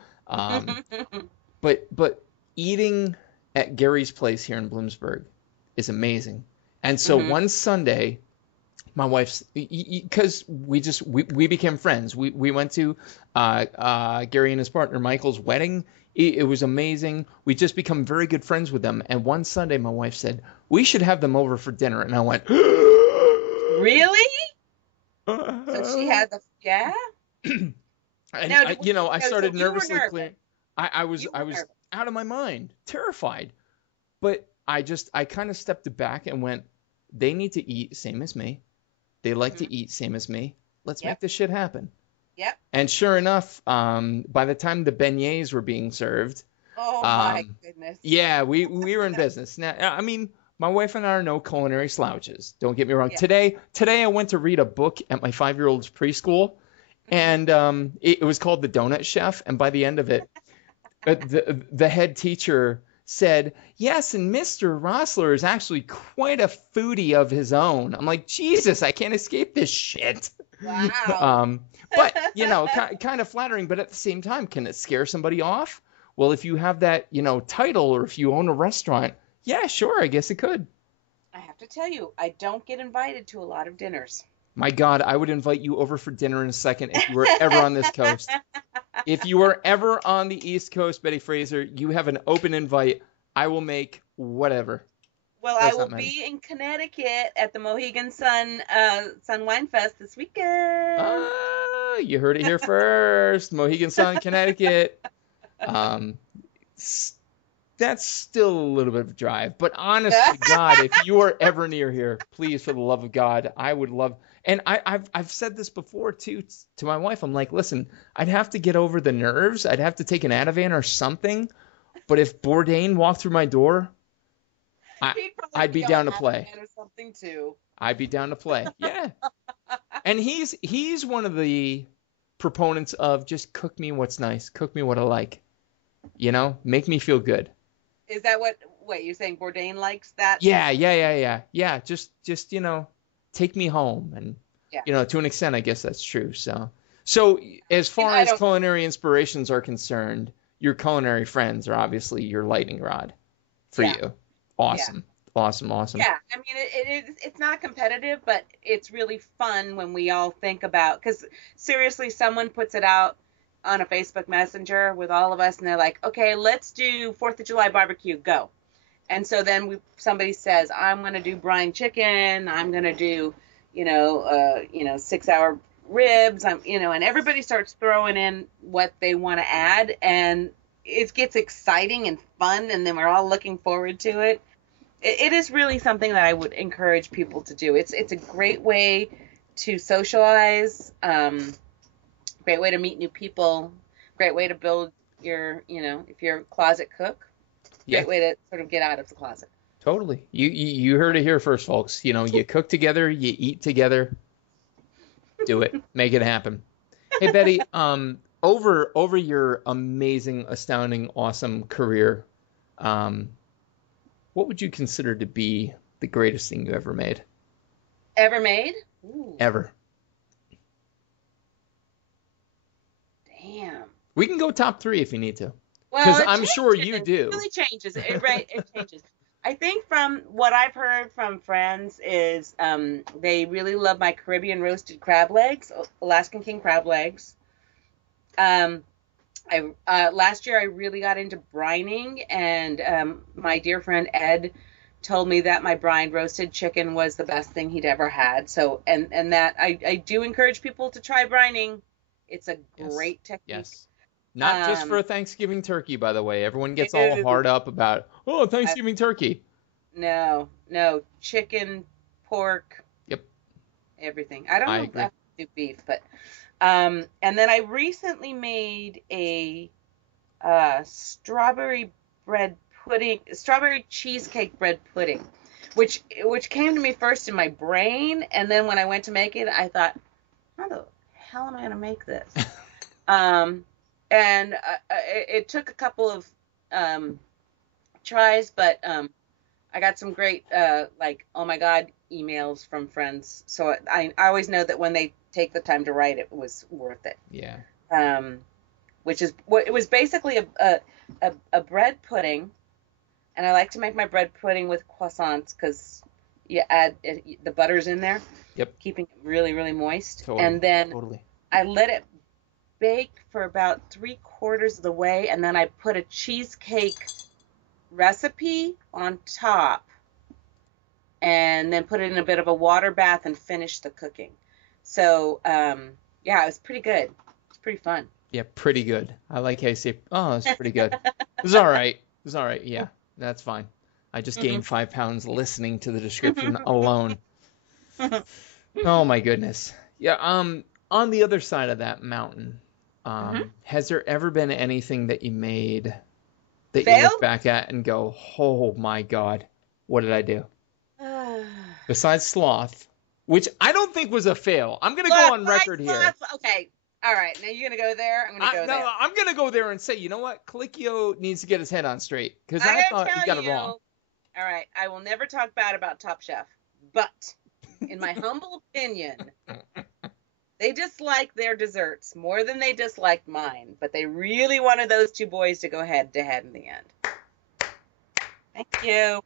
But eating at Gary's place here in Bloomsburg is amazing. And so one Sunday, my wife's, because we became friends. We went to Gary and his partner Michael's wedding. It was amazing. We just become very good friends with them. And one Sunday, my wife said, we should have them over for dinner. And I went, really? So she had the, yeah? And Now, I started so you were nervously nervous. clearing. I was nervous. out of my mind, terrified. But I kind of stepped back and went, they need to eat same as me. They like to eat same as me. Let's make this shit happen. Yep. And sure enough, by the time the beignets were being served, oh my goodness. Yeah, we were in business. Now, I mean, my wife and I are no culinary slouches. Don't get me wrong. Yeah. Today I went to read a book at my 5-year-old's preschool, and it was called The Donut Chef. And by the end of it, the head teacher said, yes, and Mr. Rosler is actually quite a foodie of his own. I'm like, Jesus, I can't escape this shit. Wow. But, kind of flattering, but at the same time, can it scare somebody off? Well, if you have that, title, or if you own a restaurant, yeah, sure, I guess it could. I have to tell you, I don't get invited to a lot of dinners. My God, I would invite you over for dinner in a second if you were ever on this coast. If you were ever on the East Coast, Betty Fraser, you have an open invite. I will make whatever. Well, I will be in Connecticut at the Mohegan Sun Wine Fest this weekend. You heard it here first. Mohegan Sun, Connecticut. That's still a little bit of a drive, but honest to God, if you are ever near here, please, for the love of God, I would love. And I've said this before too to my wife. I'm like, listen, I'd have to get over the nerves. I'd have to take an Ativan or something. But if Bourdain walked through my door, I'd be down to play. Or something too. I'd be down to play. Yeah. And he's one of the proponents of just cook me what's nice, cook me what I like. Make me feel good. Is that what you're saying? Bourdain likes that? Yeah. Yeah, just take me home, and to an extent, I guess that's true. So as far as culinary inspirations are concerned, your culinary friends are obviously your lightning rod for you. Awesome. Yeah. Awesome. Yeah, I mean, it's not competitive, but it's really fun when we all think about, because seriously, someone puts it out on a Facebook Messenger with all of us, and they're like, okay, let's do 4th of July barbecue, go. And so then somebody says, I'm going to do brine chicken, I'm going to do, 6-hour ribs, and everybody starts throwing in what they want to add, and it gets exciting and fun, and then we're all looking forward to it. It is really something that I would encourage people to do. It's a great way to socialize, great way to meet new people, great way to build your, if you're a closet cook, great way to sort of get out of the closet. Totally. You heard it here first, folks. You cook together, you eat together. Do it. Make it happen. Hey, Betty, over your amazing, astounding, awesome career, what would you consider to be the greatest thing you ever made? Ever made? Ooh. Ever. Damn. We can go top 3 if you need to. Because I'm sure you do. It really changes. It changes. I think from what I've heard from friends is they really love my Caribbean roasted crab legs, Alaskan king crab legs. Last year I really got into brining, and my dear friend Ed told me that my brine roasted chicken was the best thing he'd ever had. So and that I do encourage people to try brining. It's a great technique. Yes. Not just for Thanksgiving turkey, by the way. Everyone gets all hard up about, Thanksgiving turkey. No. Chicken, pork. Yep. Everything. I don't know if I have to do beef, but and then I recently made a strawberry cheesecake bread pudding, which came to me first in my brain, and then when I went to make it, I thought, how the hell am I going to make this? And it took a couple of tries, but I got some great oh my God emails from friends. So I always know that when they take the time to write, it was worth it. Yeah. It was basically a bread pudding, and I like to make my bread pudding with croissants because you add the butters in there. Yep. Keeping it really, really moist. Totally. And then Totally. I let it bake for about 3/4 of the way, and then I put a cheesecake recipe on top, and then put it in a bit of a water bath and finish the cooking. So, yeah, it was pretty good. It's pretty fun. Yeah, pretty good. I like how you say, oh, it's pretty good. It was all right. It was all right. Yeah, that's fine. I just gained 5 pounds listening to the description alone. Oh my goodness. Yeah. On the other side of that mountain, has there ever been anything that you made that you look back at and go, oh my God, what did I do? Besides sloth, which I don't think was a fail. I'm gonna go on record here. Okay. All right. Now you're gonna go there. I'm gonna go there. No, I'm gonna go there and say, you know what? Colicchio needs to get his head on straight because I thought he got it wrong. All right. I will never talk bad about Top Chef, but in my humble opinion, they disliked their desserts more than they disliked mine, but they really wanted those two boys to go head to head in the end. Thank you.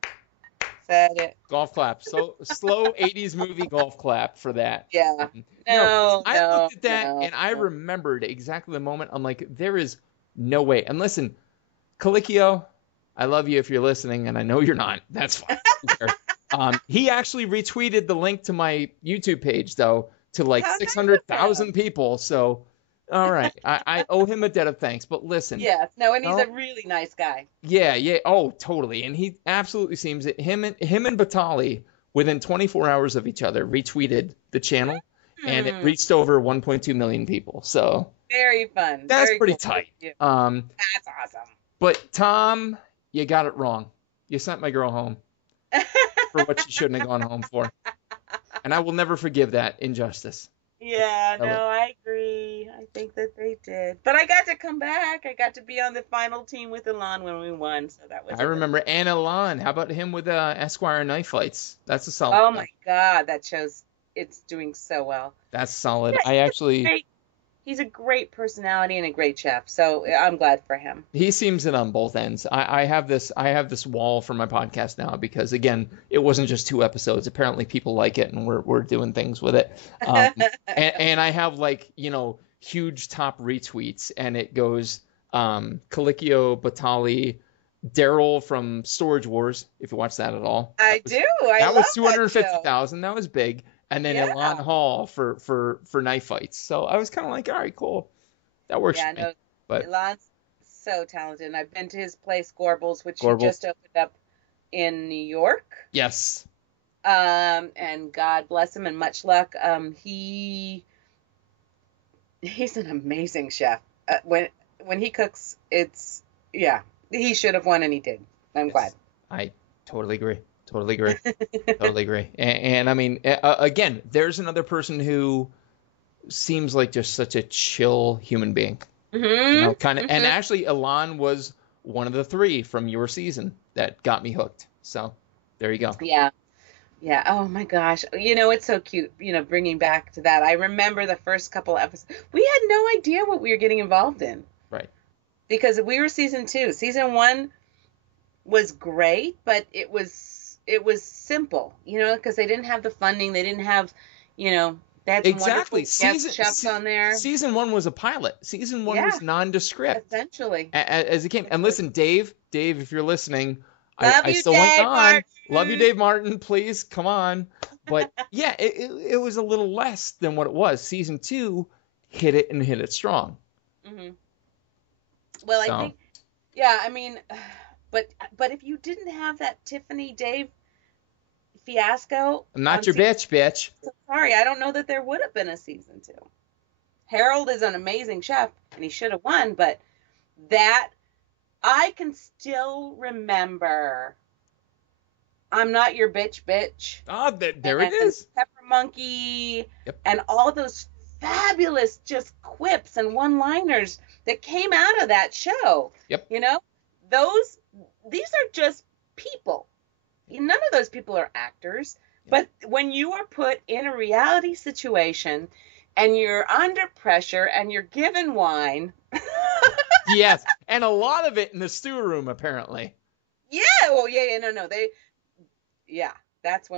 Said it. Golf clap. So slow 80s movie golf clap for that. Yeah. I looked at that and I remembered exactly the moment. I'm like, there is no way. And listen, Colicchio, I love you if you're listening, and I know you're not. That's fine. He actually retweeted the link to my YouTube page, though, to like 600,000 people. So, all right. I owe him a debt of thanks. But listen. Yes. No, and he's a really nice guy. Yeah. Oh, totally. And he absolutely seems it. Him and Batali, within 24 hours of each other, retweeted the channel, and it reached over 1.2 million people. So very fun. That's very pretty cool. tight. That's awesome. But Tom, you got it wrong. You sent my girl home for what she shouldn't have gone home for. And I will never forgive that injustice. Yeah, no, I agree. I think that they did. But I got to come back. I got to be on the final team with Elan when we won, so that was I remember. And Elan, how about him with Esquire Knife Fights? That's a solid. Oh, my God. That shows it's doing so well. That's solid. Yeah, he's a great personality and a great chef, so I'm glad for him. He seems it on both ends. I have this wall for my podcast now because, again, it wasn't just 2 episodes. Apparently people like it, and we're doing things with it. And I have, like, huge top retweets, and it goes Colicchio, Batali, Daryl from Storage Wars, if you watch that at all. I do. That was 250,000. That was big. And then Elan Hall for knife fights. So I was kind of like, all right, cool. That works for me. No, but Elan's so talented. And I've been to his place, Gorbals, which he just opened up in New York. Yes. And God bless him and much luck. He's an amazing chef. When he cooks, he should have won, and he did. I'm glad. I totally agree. Totally agree. And I mean, again, there's another person who seems like just such a chill human being. And actually, Elan was one of the 3 from your season that got me hooked. So there you go. Yeah. Oh my gosh. It's so cute. Bringing back to that. I remember the first couple episodes. We had no idea what we were getting involved in. Right. Because we were season 2. Season 1 was great, but it was simple, because they didn't have the funding. They didn't have, they had some wonderful chefs on there. Season 1 was a pilot. Season 1 was nondescript. Essentially. As it came. And listen, Dave, if you're listening, I still went on. Martin. Love you, Dave Martin. Please, come on. But yeah, it was a little less than what it was. Season 2 hit it strong. Mm-hmm. Well, I think, I mean, but if you didn't have that Tiffany Dave fiasco, I'm not your bitch. So sorry, I don't know that there would have been a season 2. Harold is an amazing chef, and he should have won, but that I can still remember. I'm not your bitch. Oh, there it is. Pepper Monkey, and all those fabulous just quips and one-liners that came out of that show. Yep. These are just people. None of those people are actors. But when you are put in a reality situation and you're under pressure and you're given wine. Yes. And a lot of it in the stew room, apparently. Yeah. Well, no. That's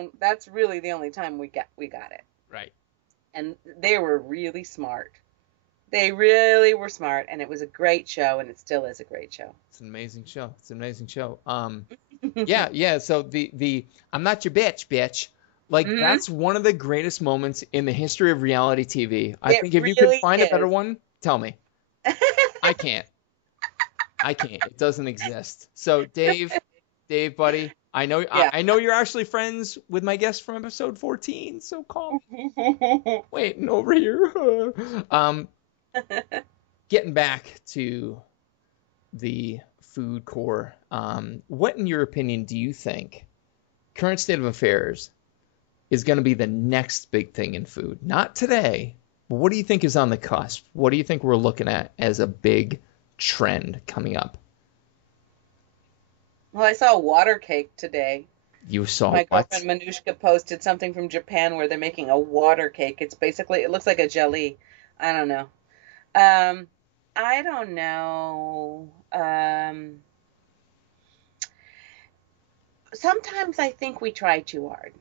really the only time we got it. Right. And they were really smart. They really were smart, and it was a great show, and it still is a great show. It's an amazing show. Yeah. So the I'm not your bitch. Like, that's one of the greatest moments in the history of reality TV. I think if you could find a better one, tell me. I can't. It doesn't exist. So Dave, buddy, I know you're actually friends with my guest from episode 14. So calm. Waiting over here. Getting back to the food core. What, in your opinion, do you think current state of affairs is going to be the next big thing in food? Not today, but what do you think is on the cusp? What do you think we're looking at as a big trend coming up? Well, I saw a water cake today. You saw My what? girlfriend Manushka posted something from Japan where they're making a water cake. It looks like a jelly. I don't know. I don't know. Sometimes I think we try too hard.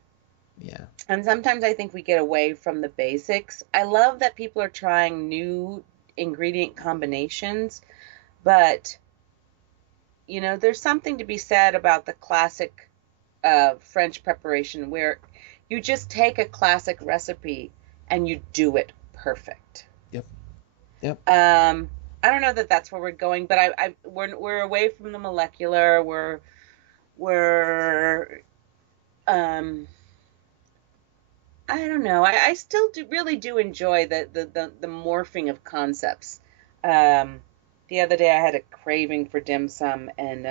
Yeah. And sometimes I think we get away from the basics. I love that people are trying new ingredient combinations, but, there's something to be said about the classic French preparation where you just take a classic recipe and you do it perfect. Yep. I don't know that that's where we're going, but we're away from the molecular. I don't know. I still really do enjoy the morphing of concepts. The other day I had a craving for dim sum, and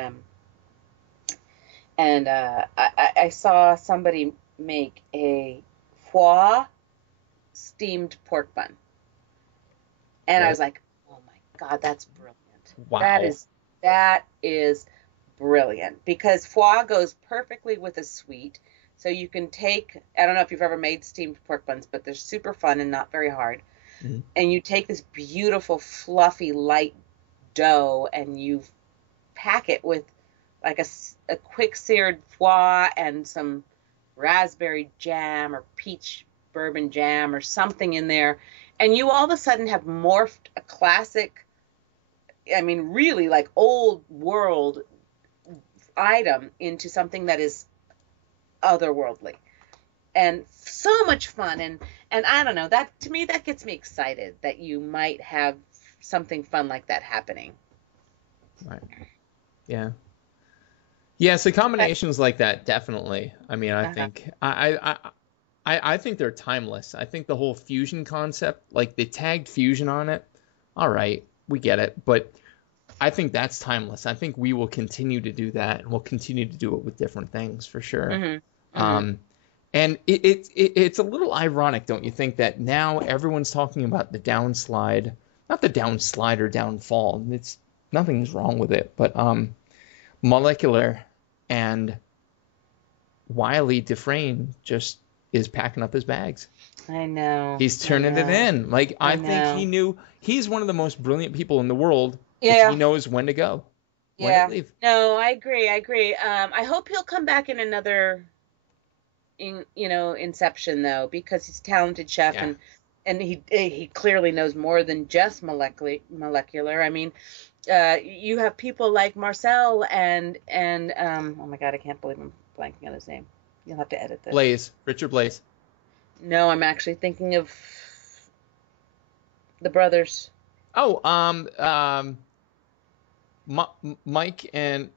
I saw somebody make a foie steamed pork bun, and I was like, oh my God, that's brilliant. Wow. That is brilliant, because foie goes perfectly with a sweet. So you can take, I don't know if you've ever made steamed pork buns, but they're super fun and not very hard. Mm-hmm. And you take this beautiful, fluffy, light dough and you pack it with like a quick seared foie and some raspberry jam or peach bourbon jam or something in there. And you all of a sudden have morphed a classic, really like old world item into something that is otherworldly and so much fun, and I don't know, that to me, that gets me excited that you might have something fun like that happening. Right. Yeah, so combinations like that, definitely. I think I think they're timeless. I think the whole fusion concept, like they tagged fusion on it, all right, we get it, but I think that's timeless. I think we will continue to do that, and we'll continue to do it with different things for sure. Mm-hmm. And it's a little ironic, don't you think, that now everyone's talking about the downslide, not the downslide or downfall. Nothing's wrong with it, but molecular and Wiley Dufresne just is packing up his bags. I know. He's turning it in. Like, I think he knew. He's one of the most brilliant people in the world. Yeah. He knows when to go. Yeah. When to leave. No, I agree. I hope he'll come back in another, inception, though, because he's a talented chef, and he clearly knows more than just molecular. You have people like Marcel and oh my God, I can't believe I'm blanking on his name. You'll have to edit this. Richard Blaze. No, I'm actually thinking of the brothers. Oh, Mike and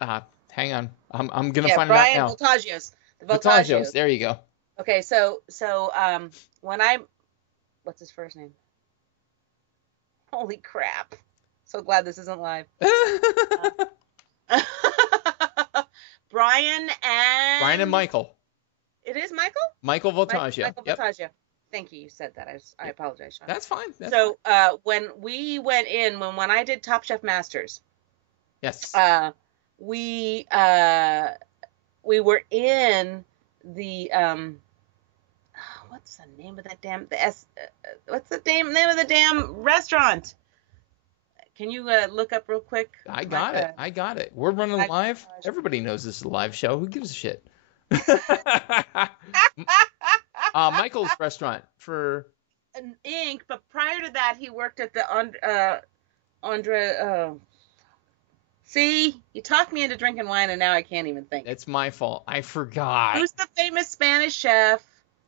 hang on, I'm gonna find it out now. Voltaggio's. The Voltaggio's. There you go. Okay, so when what's his first name? Holy crap! So glad this isn't live. Brian and Michael. It is Michael? Michael Voltaggio. Michael Voltaggio. Thank you. You said that. I apologize, Shawn. That's fine. When we went in, when I did Top Chef Masters, yes, we were in the what's the name of that damn what's the name of the damn restaurant? Can you look up real quick? I got it. We're running live. Everybody knows this is a live show. Who gives a shit? Michael's restaurant for Inc. But prior to that, he worked at the Andre. See, you talked me into drinking wine, and now I can't even think. It's my fault. I forgot. Who's the famous Spanish chef?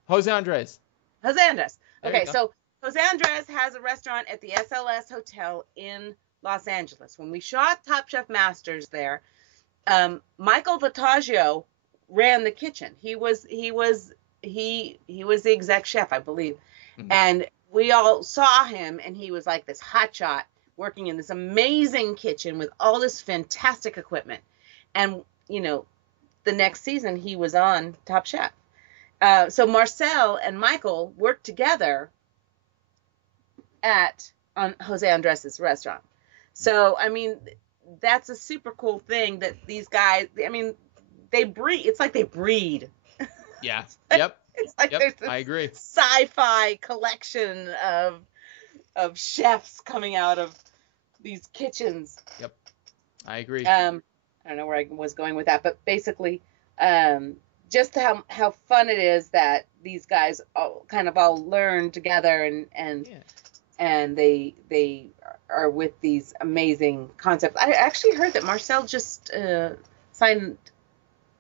Jose Andres. Jose Andres. Okay, go. so Jose Andres has a restaurant at the SLS Hotel in Los Angeles. When we shot Top Chef Masters there, Michael Voltaggio ran the kitchen. He was the exec chef, I believe. Mm-hmm. And we all saw him, and he was like this hotshot working in this amazing kitchen with all this fantastic equipment. And, you know, the next season he was on Top Chef. So Marcel and Michael worked together on Jose Andres' restaurant. So, I mean, that's a super cool thing that these guys, I mean, they breed. It's like they breed. Yeah. Yep. It's like there's this I agree. Sci-fi collection of chefs coming out of these kitchens. Yep. I agree. I don't know where I was going with that, but basically, just how fun it is that these guys all learn together and they are with these amazing concepts. I actually heard that Marcel just signed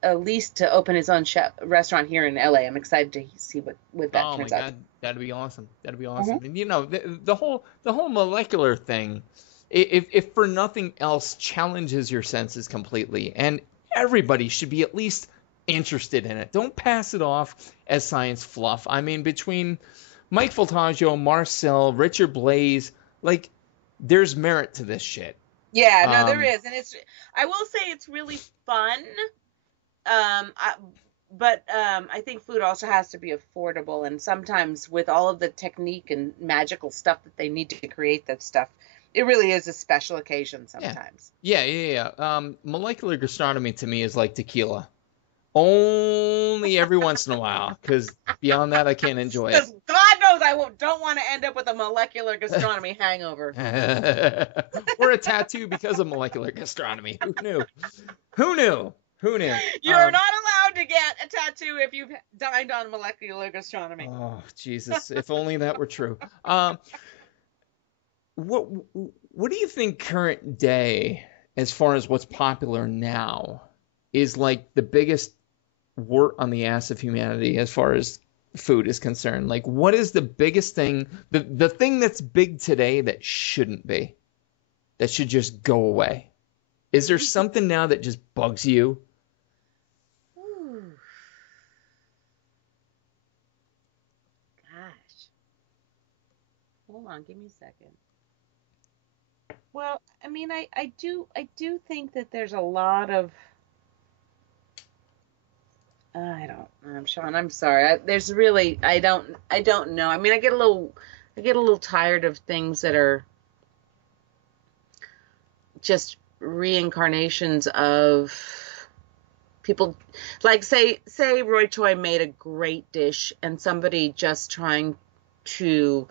a lease to open his own restaurant here in LA. I'm excited to see what that turns out. Oh my God, that'd be awesome. That'd be awesome. Mm-hmm. And you know, the whole molecular thing, if for nothing else, challenges your senses completely, and everybody should be at least interested in it. Don't pass it off as science fluff. I mean, between Mike Voltaggio, Marcel, Richard Blaze, like, there's merit to this shit. Yeah, no, there is, and I will say it's really fun. But I think food also has to be affordable, and sometimes with all of the technique and magical stuff that they need to create that stuff, it really is a special occasion sometimes. Yeah. Molecular gastronomy to me is like tequila. Only every once in a while, because beyond that I can't enjoy it. Because God knows I don't want to end up with a molecular gastronomy hangover. Or a tattoo because of molecular gastronomy. Who knew? You're not allowed to get a tattoo if you've dined on molecular gastronomy. Oh, Jesus. If only that were true. What do you think current day, as far as what's popular now, is like the biggest wart on the ass of humanity as far as food is concerned? Like, what is the biggest thing, the thing that's big today that shouldn't be, that should just go away? Is there something now that just bugs you? Gosh. Hold on, give me a second. Well, I mean, I do think that there's a lot of, I don't know, Shawn, I'm sorry. I don't know. I mean, I get a little tired of things that are just reincarnations of people, like say Roy Choi made a great dish and somebody just trying to,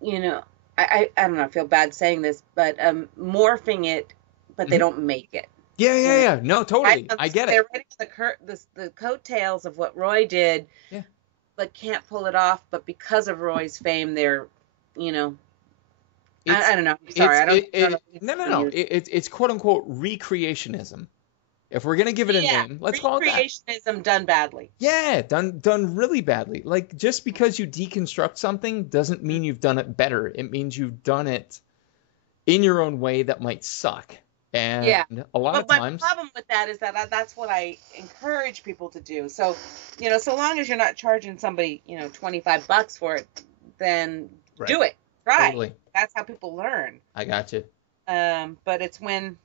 you know, I don't know, I feel bad saying this, but morphing it, but they don't make it. Yeah. No, totally. I get it. They're riding the coattails of what Roy did, but can't pull it off. But because of Roy's fame, they're, you know, I don't know. I'm sorry. No. It's quote unquote recreationism. If we're gonna give it a name, let's call it that. Recreationism done badly. Yeah, done really badly. Like, just because you deconstruct something doesn't mean you've done it better. It means you've done it in your own way that might suck. And a lot of times, my problem with that is that that's what I encourage people to do. So, you know, so long as you're not charging somebody, you know, $25 for it, then do it. Try. Totally. That's how people learn. I got you. But it's when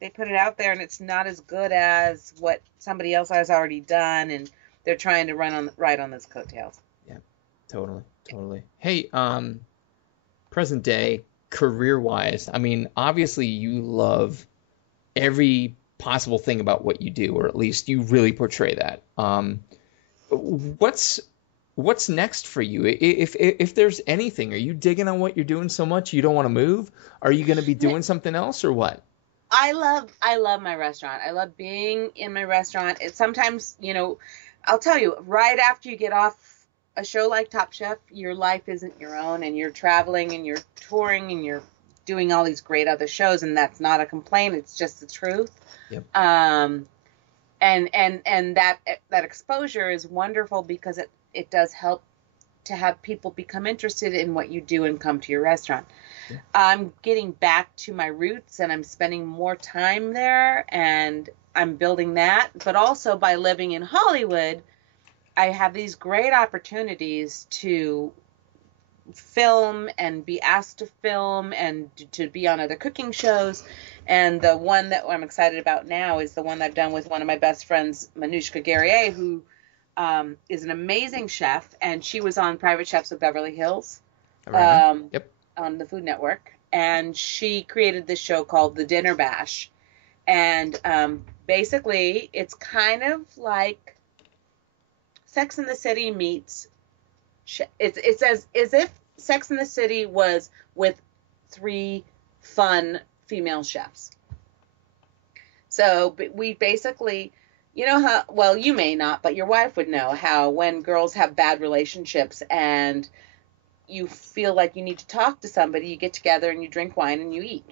they put it out there and it's not as good as what somebody else has already done, and they're trying to ride on those coattails. Yeah, totally. Hey, present day, career-wise, I mean, obviously you love every possible thing about what you do, or at least you really portray that. What's next for you? If there's anything, are you digging on what you're doing so much you don't want to move? Are you going to be doing something else, or what? I love my restaurant. I love being in my restaurant. It's sometimes, I'll tell you, right after you get off a show like Top Chef, your life isn't your own, and you're traveling and you're touring and you're doing all these great other shows, and that's not a complaint. It's just the truth. Yep. And that exposure is wonderful because it does help to have people become interested in what you do and come to your restaurant. Yeah. I'm getting back to my roots and I'm spending more time there and I'm building that. But also by living in Hollywood, I have these great opportunities to film and be asked to film and to be on other cooking shows. And the one that I'm excited about now is the one I've done with one of my best friends, Manushka Guerrier, who is an amazing chef, and she was on Private Chefs of Beverly Hills Yep. on the Food Network, and she created this show called The Dinner Bash, and basically it's kind of like Sex and the City meets it's as if Sex and the City was with 3 fun female chefs. So we basically, how, well, you may not, but your wife would know how when girls have bad relationships and you feel like you need to talk to somebody, you get together and you drink wine and you eat.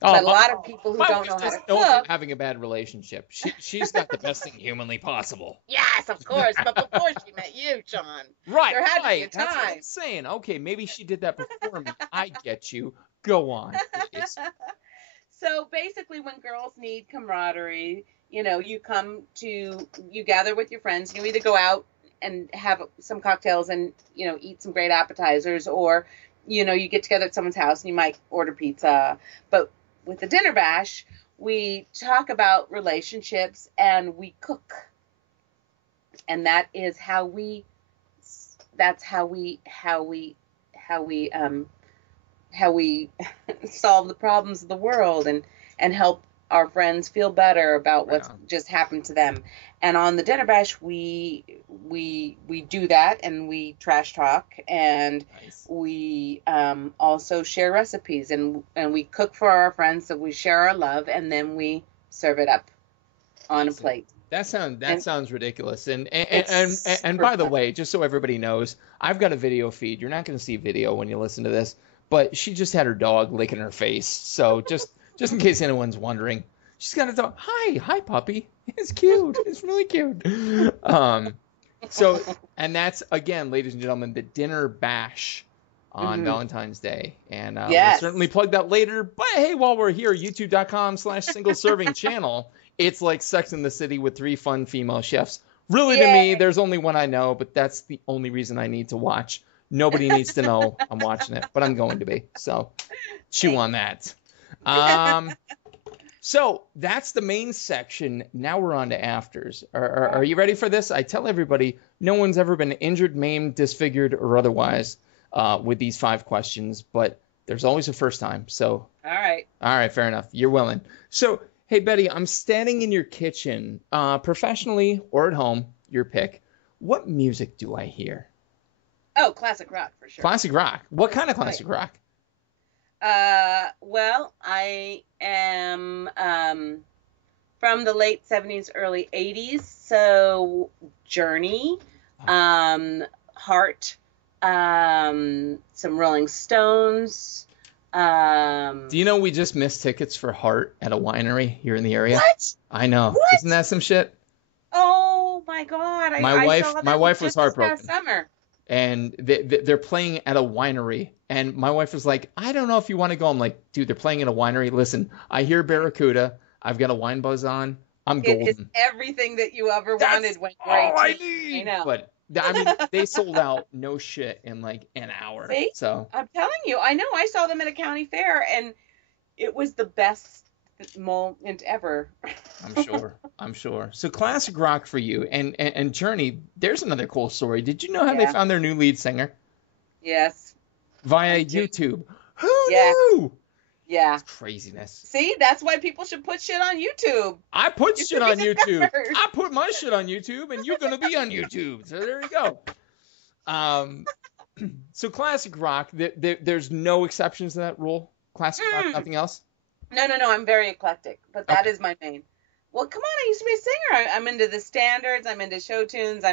But a lot of people who don't know how to cook. Having a bad relationship. She's got the best thing humanly possible. Yes, of course. But before she met you, Shawn. Right, there had to be a That's what time. I'm saying. Okay, maybe she did that before me. I get you. Go on, please. So basically when girls need camaraderie, you gather with your friends. You either go out and have some cocktails and, eat some great appetizers, or, you get together at someone's house and you might order pizza. But with the Dinner Bash, we talk about relationships and we cook. And that's how we solve the problems of the world and help our friends feel better about what's just happened to them. And on the Dinner Bash, we do that, and we trash talk, and we also share recipes, and we cook for our friends, so we share our love, and then we serve it up on a plate. That sounds ridiculous. And by the way, just so everybody knows, I've got a video feed. You're not going to see video when you listen to this, but she just had her dog licking her face. So just in case anyone's wondering, she's got a dog. Hi, puppy. It's cute. It's really cute. So, and that's, again, ladies and gentlemen, the Dinner Bash on Valentine's Day. And we'll certainly plug that later. But hey, while we're here, youtube.com/single serving channel. It's like Sex and the City with 3 fun female chefs. Really, to me, there's only one I know, but that's the only reason I need to watch. Nobody needs to know I'm watching it, but I'm going to be. So, chew on that. So, that's the main section. Now we're on to afters. Are you ready for this? I tell everybody, no one's ever been injured, maimed, disfigured, or otherwise with these 5 questions, but there's always a first time. So, All right, fair enough. You're willing. So, hey, Betty, I'm standing in your kitchen, professionally or at home, your pick. What music do I hear? Oh, classic rock, for sure. Classic rock. What kind of classic rock? Well, I am from the late 70s, early 80s, so Journey, Heart, some Rolling Stones. Do you know we just missed tickets for Heart at a winery here in the area? What? I know. What? Isn't that some shit? Oh my God! My wife was heartbroken. Last summer. And they're playing at a winery, and my wife was like, "I don't know if you want to go." I'm like, "Dude, they're playing at a winery. Listen, I hear Barracuda. I've got a wine buzz on. I'm golden." It's everything that you ever wanted when you were 18. I need. I know. But I mean, they sold out, no shit, in like an hour. See? So I'm telling you, I know. I saw them at a county fair, and it was the best moment ever. I'm sure. So classic rock for you, and Journey. There's another cool story. Did you know how they found their new lead singer? Yes. Via YouTube. Who knew? Yeah. It's craziness. See, that's why people should put shit on YouTube. I put shit on YouTube. I put my shit on YouTube, and you're gonna be on YouTube. So there you go. So classic rock. There's no exceptions to that rule. Classic rock, nothing else. No, I'm very eclectic, but that is my main. Well, come on, I used to be a singer. I'm into the standards. I'm into show tunes. I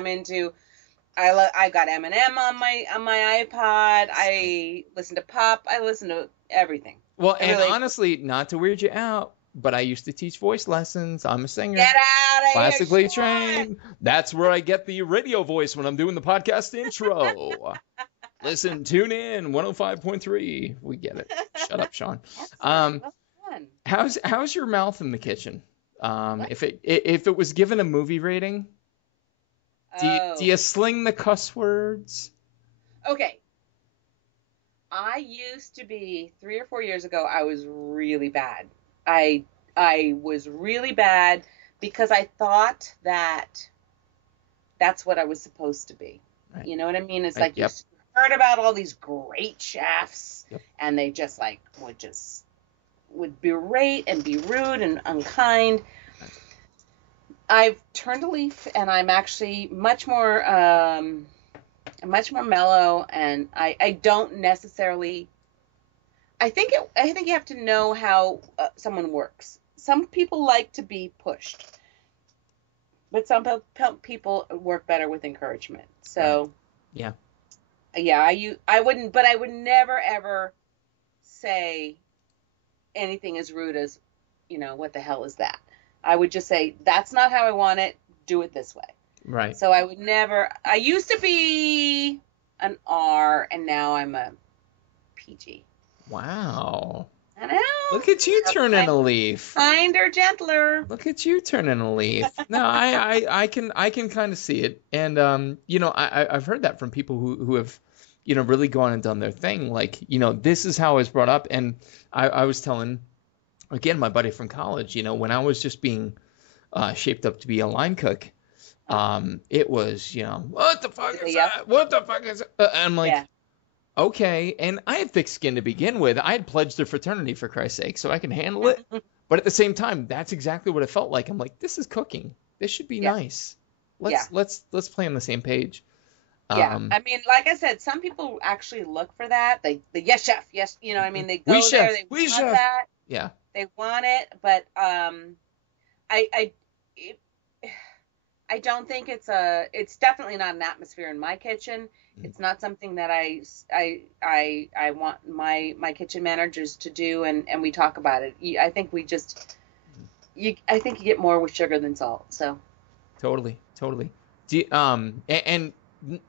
got Eminem on my iPod. I listen to pop. I listen to everything. Well, and honestly, not to weird you out, but I used to teach voice lessons. I'm a singer. Get out of Classically here, trained. That's where I get the radio voice when I'm doing the podcast intro. Listen, tune in, 105.3. We get it. Shut up, Shawn. How's your mouth in the kitchen? If it was given a movie rating, do you sling the cuss words? Okay. I used to be 3 or 4 years ago. I was really bad. I was really bad because I thought that that's what I was supposed to be. Right. You know what I mean? It's like you heard about all these great chefs, and they just like would berate and be rude and unkind. I've turned a leaf, and I'm actually much more mellow, and I don't necessarily. I think you have to know how someone works. Some people like to be pushed, but some people work better with encouragement. So, yeah, I wouldn't, but I would never ever say anything as rude as, what the hell is that? I would just say, that's not how I want it. Do it this way. Right. So I would never. I used to be an R, and now I'm a PG. Wow. I know. Look at you turning a leaf. Kinder, gentler. Look at you turning a leaf. No, I can kind of see it, and I've heard that from people who have, really gone and done their thing. Like, this is how I was brought up, and I was telling, again, my buddy from college, when I was just being shaped up to be a line cook, it was, what the fuck is that? What the fuck is that? And I'm like, okay. And I had thick skin to begin with. I had pledged a fraternity, for Christ's sake, so I can handle it. But at the same time, that's exactly what it felt like. I'm like, this is cooking. This should be nice. Let's play on the same page. I mean, like I said, some people actually look for that. They yes, chef, yes, they go there, they want that. Yeah. They want it, but I don't think it's definitely not an atmosphere in my kitchen. It's not something that I want my kitchen managers to do, and we talk about it. I think I think you get more with sugar than salt. So totally. Do you, and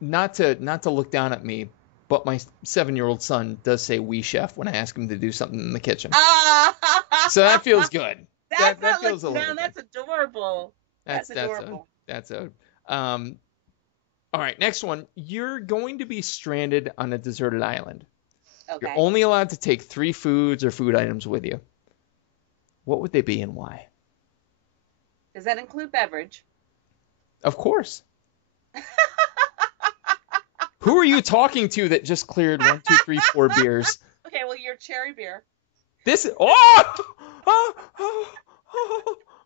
not to look down at me, but my 7-year-old son does say "we chef" when I ask him to do something in the kitchen. So that feels good. That feels a little. That's adorable. That's adorable. All right, next one. You're going to be stranded on a deserted island. Okay. You're only allowed to take 3 foods or food items with you. What would they be and why? Does that include beverage? Of course. Who are you talking to that just cleared 1, 2, 3, 4 beers? Okay, well, your cherry beer. This is...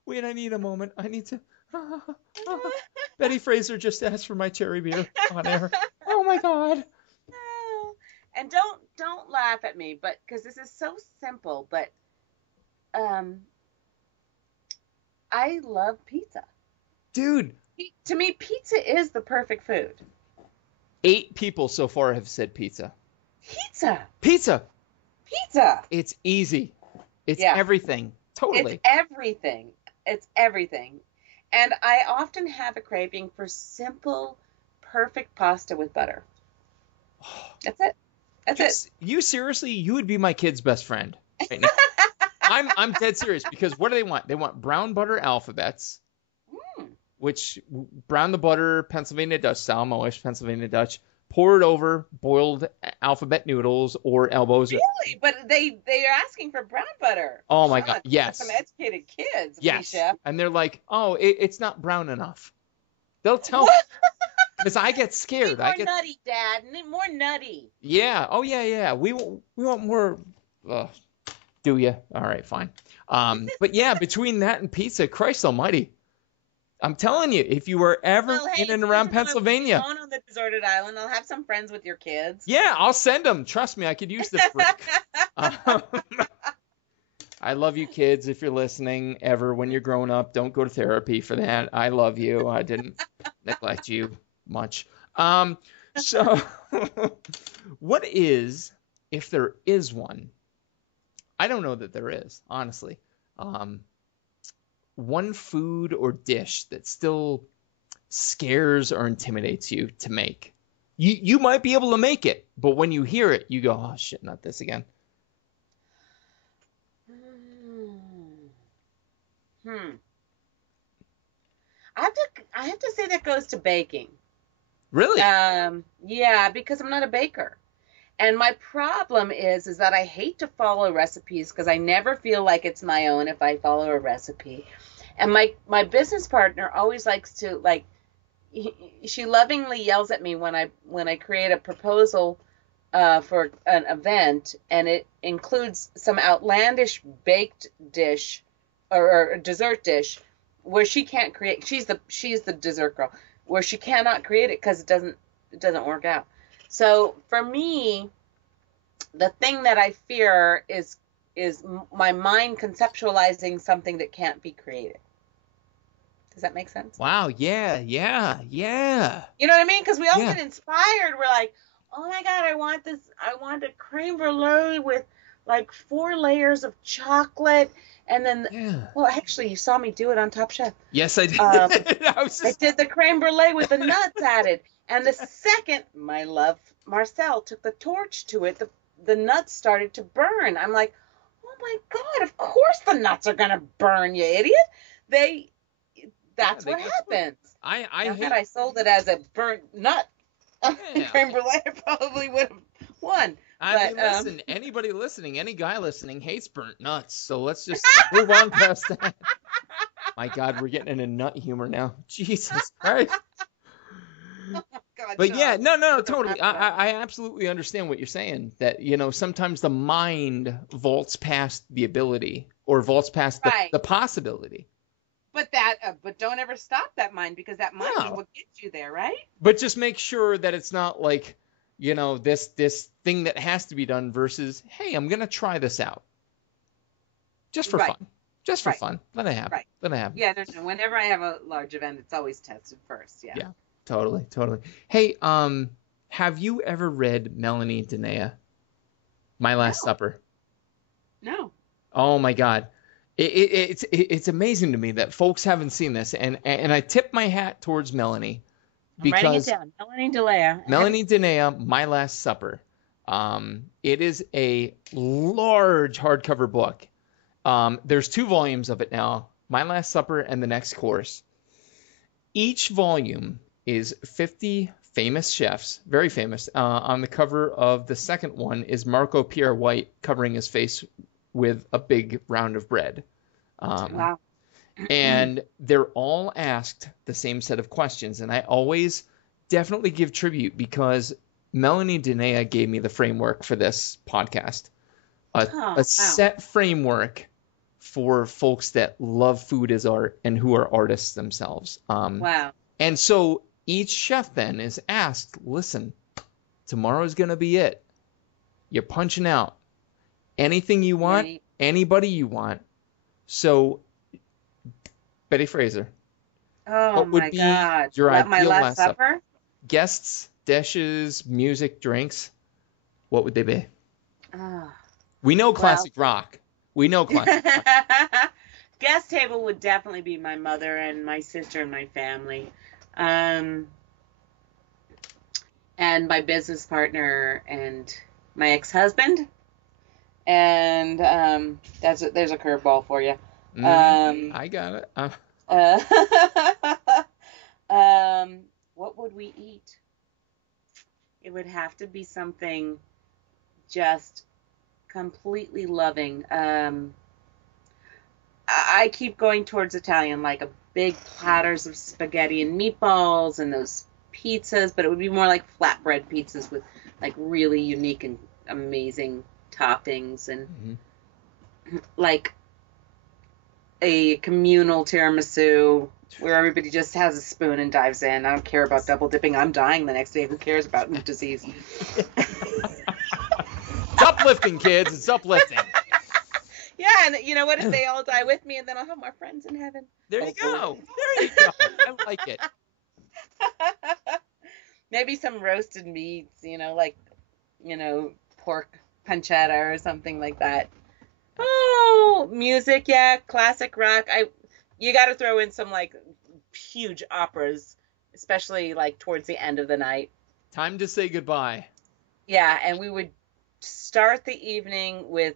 Wait, I need a moment. I need to... Betty Fraser just asked for my cherry beer on air. Oh my God. No. And don't laugh at me, but because this is so simple, but I love pizza. Dude. To me, pizza is the perfect food. 8 people so far have said pizza. Pizza. It's easy. It's everything. Totally. It's everything. And I often have a craving for simple, perfect pasta with butter. That's it. You seriously, you would be my kid's best friend right now. I'm dead serious, because what do they want? They want brown butter alphabets, which brown the butter, Pennsylvania Dutch style, Moish Pennsylvania Dutch, pour it over boiled alphabet noodles or elbows. Really? But they are asking for brown butter. Oh my God, yes. Some educated kids. Yes. Chef. And they're like, oh, it's not brown enough. They'll tell me. Because I get scared. Nutty, Dad. More nutty. Yeah. Oh, yeah. We want more. Do you? All right, fine. But yeah, between that and pizza, Christ almighty. I'm telling you, if you were ever in and around Pennsylvania. On the deserted island, I'll have some friends with your kids. Yeah, I'll send them. Trust me, I could use the brick. I love you kids. If you're listening ever when you're growing up, don't go to therapy for that. I love you. I didn't neglect you much. So what is, if there is one, I don't know that there is, honestly, one food or dish that still scares or intimidates you to make? You might be able to make it, but when you hear it, you go, oh shit, not this again. I have to say that goes to baking. Really? Yeah, because I'm not a baker. And my problem is that I hate to follow recipes because I never feel like it's my own if I follow a recipe. And my business partner always likes to, like, she lovingly yells at me when I create a proposal for an event, and it includes some outlandish baked dish or dessert dish where she can't create. She's the dessert girl, where she cannot create it because it doesn't work out. So for me, the thing that I fear is my mind conceptualizing something that can't be created. Does that make sense? Wow. Yeah. You know what I mean? Because we all get inspired. We're like, oh my God, I want a creme brulee with like 4 layers of chocolate. And then, well, actually, you saw me do it on Top Chef. Yes, I did. I did the creme brulee with the nuts added. And the second my love, Marcel, took the torch to it, the nuts started to burn. I'm like, oh my God, of course the nuts are going to burn, you idiot. That's what happens. Had I sold it as a burnt nut creme brulee, I probably would have won. I mean, listen, anybody listening, any guy listening hates burnt nuts, so let's just move on past that. My God, we're getting into nut humor now. Jesus Christ. Oh God, but Shawn. yeah, no, totally. I absolutely understand what you're saying, that, sometimes the mind vaults past the ability or vaults past the possibility. But but don't ever stop that mind, because that mind is what gets you there, right? But just make sure that it's not like, this thing that has to be done versus, hey, I'm going to try this out. Just for fun. Just for fun. Let it happen. Let it happen. Yeah, no. Whenever I have a large event, it's always tested first. Yeah. Yeah, totally. Hey, have you ever read Melanie Denea, My Last Supper? No. Oh my God. It's amazing to me that folks haven't seen this, and I tip my hat towards Melanie. I'm writing it down. Melanie Denea, My Last Supper. It is a large hardcover book. There's 2 volumes of it now, My Last Supper and The Next Course. Each volume is 50 famous chefs, very famous. On the cover of the second one is Marco Pierre White covering his face with a big round of bread. Wow. And they're all asked the same set of questions. And I always definitely give tribute, because Melanie Denea gave me the framework for this podcast. A set framework for folks that love food as art and who are artists themselves. Wow. And so each chef then is asked, listen, tomorrow's going to be it. You're punching out. Anything you want, anybody you want. So, Betty Fraser. Oh my God! Your ideal My Last Supper? Guests, dishes, music, drinks. What would they be? We know classic rock. We know classic rock. Guest table would definitely be my mother and my sister and my family, and my business partner and my ex-husband. And there's a curveball for you. I got it. What would we eat? It would have to be something just completely loving. I keep going towards Italian, like a big platters of spaghetti and meatballs and those pizzas, but it would be more like flatbread pizzas with like really unique and amazing toppings, and like a communal tiramisu where everybody just has a spoon and dives in. I don't care about double dipping. I'm dying the next day. Who cares about disease? It's uplifting, kids. It's uplifting. Yeah, and you know what? If they all die with me, and then I'll have more friends in heaven. There you go. There you go. I like it. Maybe some roasted meats, like, pork pancetta or something like that. Oh, music, yeah, classic rock. You got to throw in some like huge operas, especially like towards the end of the night. Time to say goodbye. Yeah, and we would start the evening with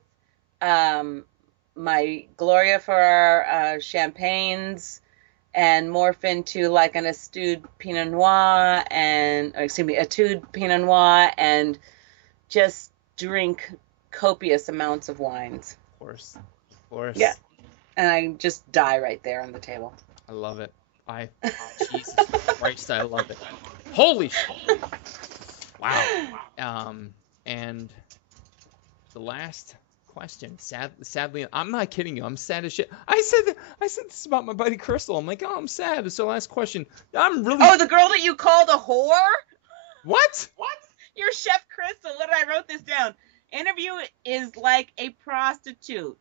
my Gloria for our champagnes, and morph into like an astute Pinot Noir a stewed Pinot Noir, and just drink copious amounts of wines. Of course. Yeah, and I just die right there on the table. I love it. Jesus Christ, I love it. Holy shit. Wow. And the last question, sadly, I'm not kidding you. I'm sad as shit. I said this about my buddy Crystal. I'm like, oh, I'm sad. It's the last question. I'm really. Oh, the girl that you called a whore? What? You're Chef Crystal. What did I wrote this down? Interview is like a prostitute.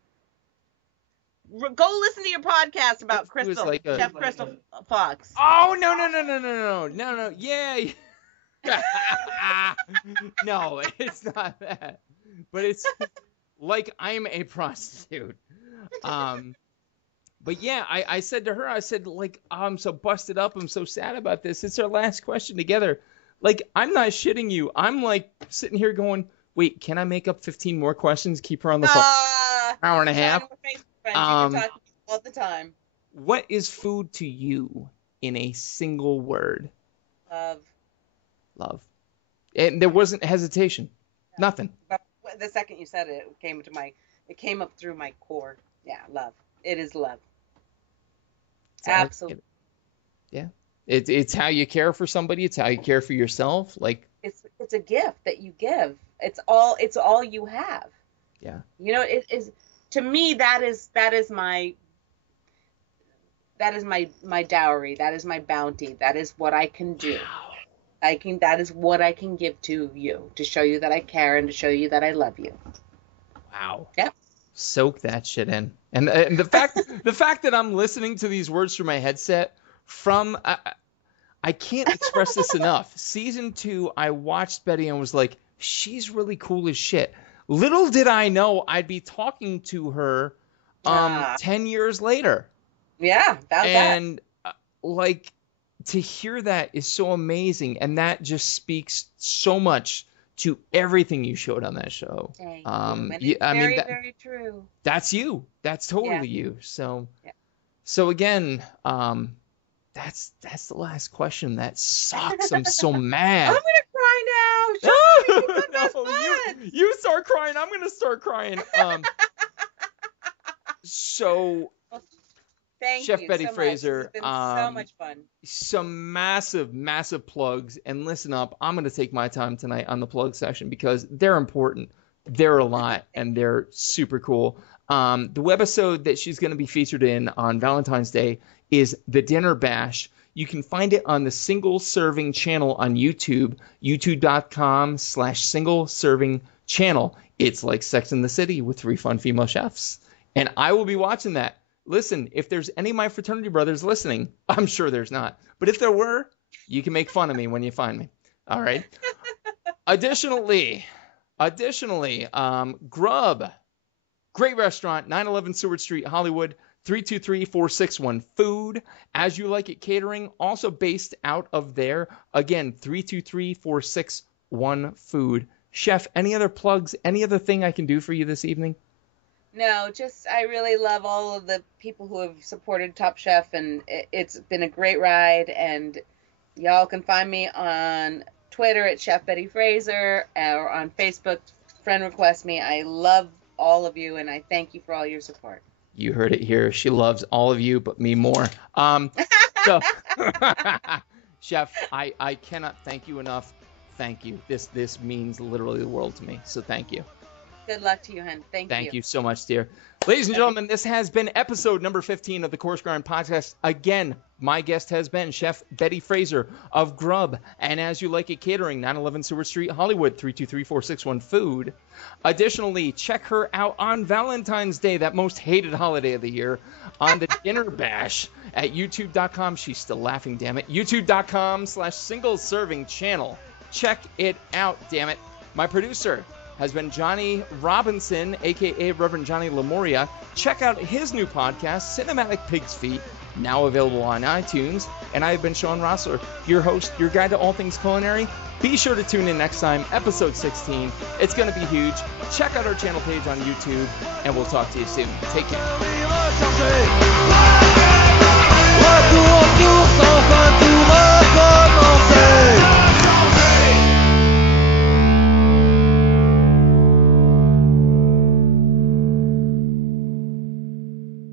Go listen to your podcast about Crystal, like Chef Crystal Fox. Oh, no. Yeah. No, it's not that. But it's like I'm a prostitute. But yeah, I said to her, like, I'm so busted up. I'm so sad about this. It's our last question together. Like, I'm not shitting you. I'm like sitting here going, wait, can I make up 15 more questions? Keep her on the phone. Hour and a half. All the time. What is food to you in a single word? Love. And there wasn't hesitation. No. Nothing. But the second you said it, it came up through my core. Yeah, love. It is love. Absolutely. Yeah. It's how you care for somebody. It's how you care for yourself. Like, it's a gift that you give. It's all you have. Yeah. It is, to me, that is my dowry. That is my bounty. That is what I can do. That is what I can give to you, to show you that I care and to show you that I love you. Wow. Yep. Soak that shit in. And the fact that I'm listening to these words through my headset from I can't express this enough. Season 2, I watched Betty and was like, she's really cool as shit. Little did I know I'd be talking to her 10 years later. Yeah, and like, to hear that is so amazing, and that just speaks so much to everything you showed on that show. Thank you. And very true. That's you. That's totally you. So again, that's the last question. That sucks. I'm so mad. I'm gonna cry now. No, you start crying. I'm gonna start crying. So. Thank Chef you Betty so Fraser. Much. It's been so much fun. Some massive plugs. And listen up, I'm going to take my time tonight on the plug session because they're important. They're a lot, and they're super cool. The webisode that she's going to be featured in on Valentine's Day is The Dinner Bash. You can find it on the Single Serving channel on YouTube, youtube.com/single serving channel. It's like Sex in the City with 3 fun female chefs. And I will be watching that. Listen, if there's any of my fraternity brothers listening, I'm sure there's not. But if there were, you can make fun of me when you find me. All right. Additionally, Grub, great restaurant, 911 Seward Street, Hollywood, 323-461 Food, As You Like It Catering, also based out of there. Again, 323-461 Food. Chef, any other plugs, any other thing I can do for you this evening? No, just I really love all of the people who have supported Top Chef, and it's been a great ride. And y'all can find me on Twitter at Chef Betty Fraser, or on Facebook, friend request me. I love all of you, and I thank you for all your support. You heard it here. She loves all of you, but me more. So, Chef, I cannot thank you enough. Thank you. This means literally the world to me. So thank you. Good luck to you, hon. Thank you. Thank you so much, dear. Ladies and gentlemen, this has been episode number 15 of the Coarse Grind Podcast. Again, my guest has been Chef Betty Fraser of Grub and As You Like It Catering, 911 Seward Street, Hollywood, 323-461 Food. Additionally, check her out on Valentine's Day, that most hated holiday of the year, on the Dinner Bash at youtube.com. She's still laughing, damn it. youtube.com/single serving channel. Check it out, damn it. My producer has been Johnny Robinson, a.k.a. Reverend Johnny Lamoria. Check out his new podcast, Cinematic Pig's Feet, now available on iTunes. And I have been Shawn Rosler, your host, your guide to all things culinary. Be sure to tune in next time, episode 16. It's going to be huge. Check out our channel page on YouTube, and we'll talk to you soon. Take care.